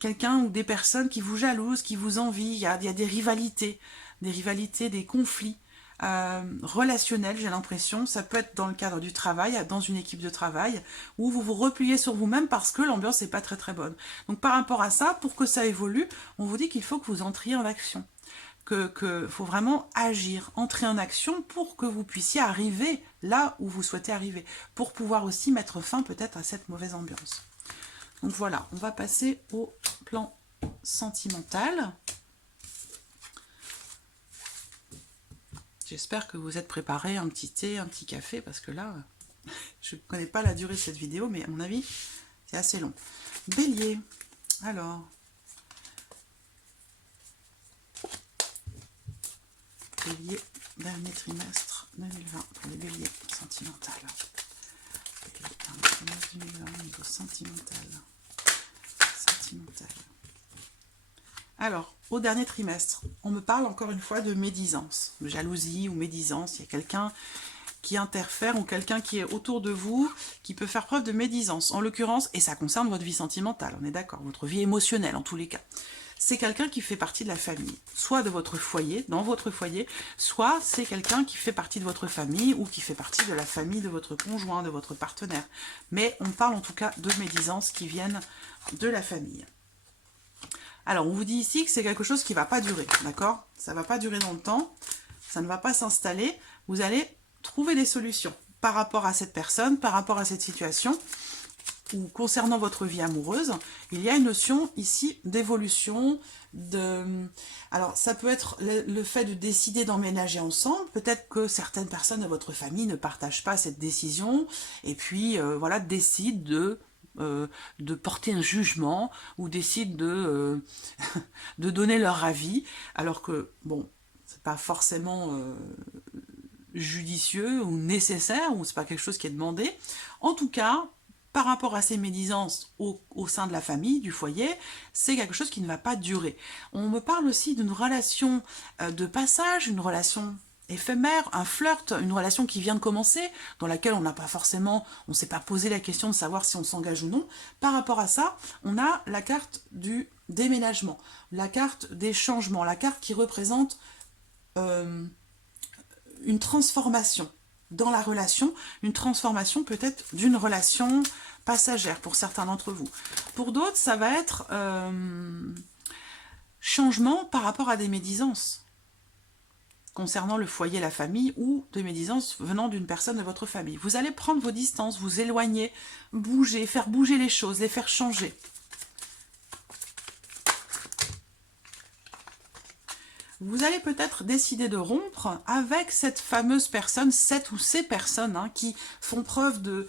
quelqu'un ou des personnes qui vous jalousent, qui vous envient, il y a des rivalités, des conflits relationnels, j'ai l'impression. Ça peut être dans le cadre du travail, dans une équipe de travail, où vous vous repliez sur vous-même parce que l'ambiance n'est pas très très bonne. Donc par rapport à ça, pour que ça évolue, on vous dit qu'il faut que vous entriez en action. Que faut vraiment agir, entrer en action pour que vous puissiez arriver là où vous souhaitez arriver, pour pouvoir aussi mettre fin peut-être à cette mauvaise ambiance. Donc voilà, on va passer au plan sentimental. J'espère que vous êtes préparés, un petit thé, un petit café, parce que là, je ne connais pas la durée de cette vidéo, mais à mon avis, c'est assez long. Bélier, alors... Bélier, dernier trimestre 2020 pour les béliers sentimentales. Dernier trimestre 2020, niveau sentimental. Alors, au dernier trimestre, on me parle encore une fois de médisance, de jalousie ou médisance. Il y a quelqu'un qui interfère ou quelqu'un qui est autour de vous qui peut faire preuve de médisance. En l'occurrence, et ça concerne votre vie sentimentale, on est d'accord, votre vie émotionnelle en tous les cas. C'est quelqu'un qui fait partie de la famille, soit de votre foyer, dans votre foyer, soit c'est quelqu'un qui fait partie de votre famille ou qui fait partie de la famille de votre conjoint, de votre partenaire. Mais on parle en tout cas de médisances qui viennent de la famille. Alors, on vous dit ici que c'est quelque chose qui ne va pas durer, d'accord? Ça ne va pas durer dans le temps, ça ne va pas s'installer. Vous allez trouver des solutions par rapport à cette personne, par rapport à cette situation, ou concernant votre vie amoureuse. Il y a une notion ici d'évolution, alors ça peut être le fait de décider d'emménager ensemble. Peut-être que certaines personnes de votre famille ne partagent pas cette décision, et puis voilà, décident de porter un jugement ou décident de donner leur avis, alors que, bon, c'est pas forcément judicieux ou nécessaire, ou c'est pas quelque chose qui est demandé. En tout cas, par rapport à ces médisances au sein de la famille, du foyer, c'est quelque chose qui ne va pas durer. On me parle aussi d'une relation de passage, une relation éphémère, un flirt, une relation qui vient de commencer, dans laquelle on n'a pas forcément, on ne s'est pas posé la question de savoir si on s'engage ou non. Par rapport à ça, on a la carte du déménagement, la carte des changements, la carte qui représente une transformation dans la relation, une transformation peut-être d'une relation passagère pour certains d'entre vous. Pour d'autres, ça va être changement par rapport à des médisances concernant le foyer, la famille, ou de médisances venant d'une personne de votre famille. Vous allez prendre vos distances, vous éloigner, bouger, faire bouger les choses, les faire changer. Vous allez peut-être décider de rompre avec cette fameuse personne, cette ou ces personnes qui font preuve de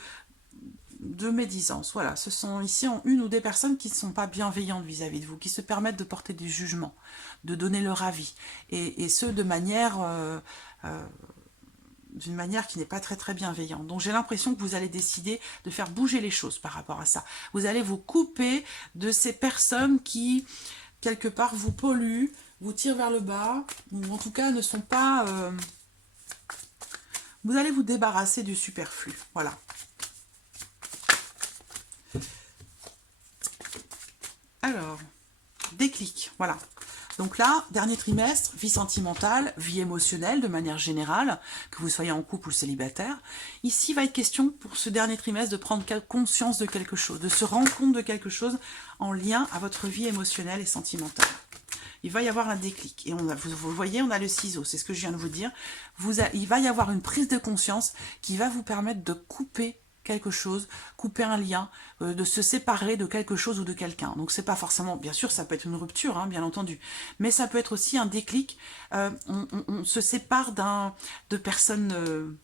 médisance. Voilà, ce sont ici une ou des personnes qui ne sont pas bienveillantes vis-à-vis de vous, qui se permettent de porter des jugements, de donner leur avis, et ce de manière... d'une manière qui n'est pas très très bienveillante. Donc j'ai l'impression que vous allez décider de faire bouger les choses par rapport à ça. Vous allez vous couper de ces personnes qui, quelque part, vous polluent, vous tirent vers le bas, ou en tout cas ne sont pas... Vous allez vous débarrasser du superflu, voilà. Alors, déclic, voilà. Donc là, dernier trimestre, vie sentimentale, vie émotionnelle de manière générale, que vous soyez en couple ou célibataire. Ici, il va être question pour ce dernier trimestre de prendre conscience de quelque chose, de se rendre compte de quelque chose en lien à votre vie émotionnelle et sentimentale. Il va y avoir un déclic. Et vous voyez, on a le ciseau, c'est ce que je viens de vous dire. Il va y avoir une prise de conscience qui va vous permettre de couper quelque chose, couper un lien, de se séparer de quelque chose ou de quelqu'un. Donc c'est pas forcément, bien sûr, ça peut être une rupture, hein, bien entendu, mais ça peut être aussi un déclic. On se sépare de personnes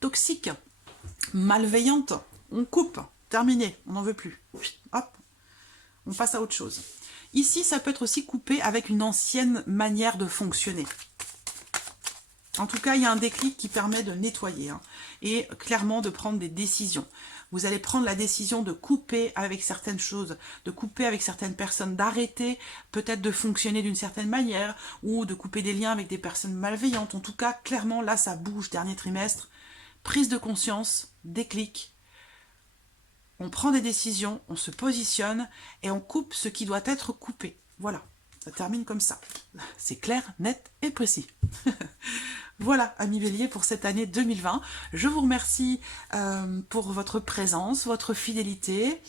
toxiques, malveillantes. On coupe, terminé, on n'en veut plus. Hop, on passe à autre chose. Ici, ça peut être aussi coupé avec une ancienne manière de fonctionner. En tout cas, il y a un déclic qui permet de nettoyer et clairement de prendre des décisions. Vous allez prendre la décision de couper avec certaines choses, de couper avec certaines personnes, d'arrêter peut-être de fonctionner d'une certaine manière ou de couper des liens avec des personnes malveillantes. En tout cas, clairement, là, ça bouge, dernier trimestre. Prise de conscience, déclic. On prend des décisions, on se positionne et on coupe ce qui doit être coupé. Voilà, ça termine comme ça. C'est clair, net et précis. Voilà, amis Bélier, pour cette année 2020. Je vous remercie pour votre présence, votre fidélité,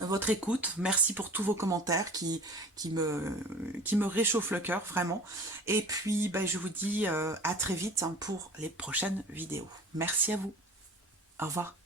votre écoute. Merci pour tous vos commentaires qui me réchauffent le cœur, vraiment. Et puis, je vous dis à très vite pour les prochaines vidéos. Merci à vous. Au revoir.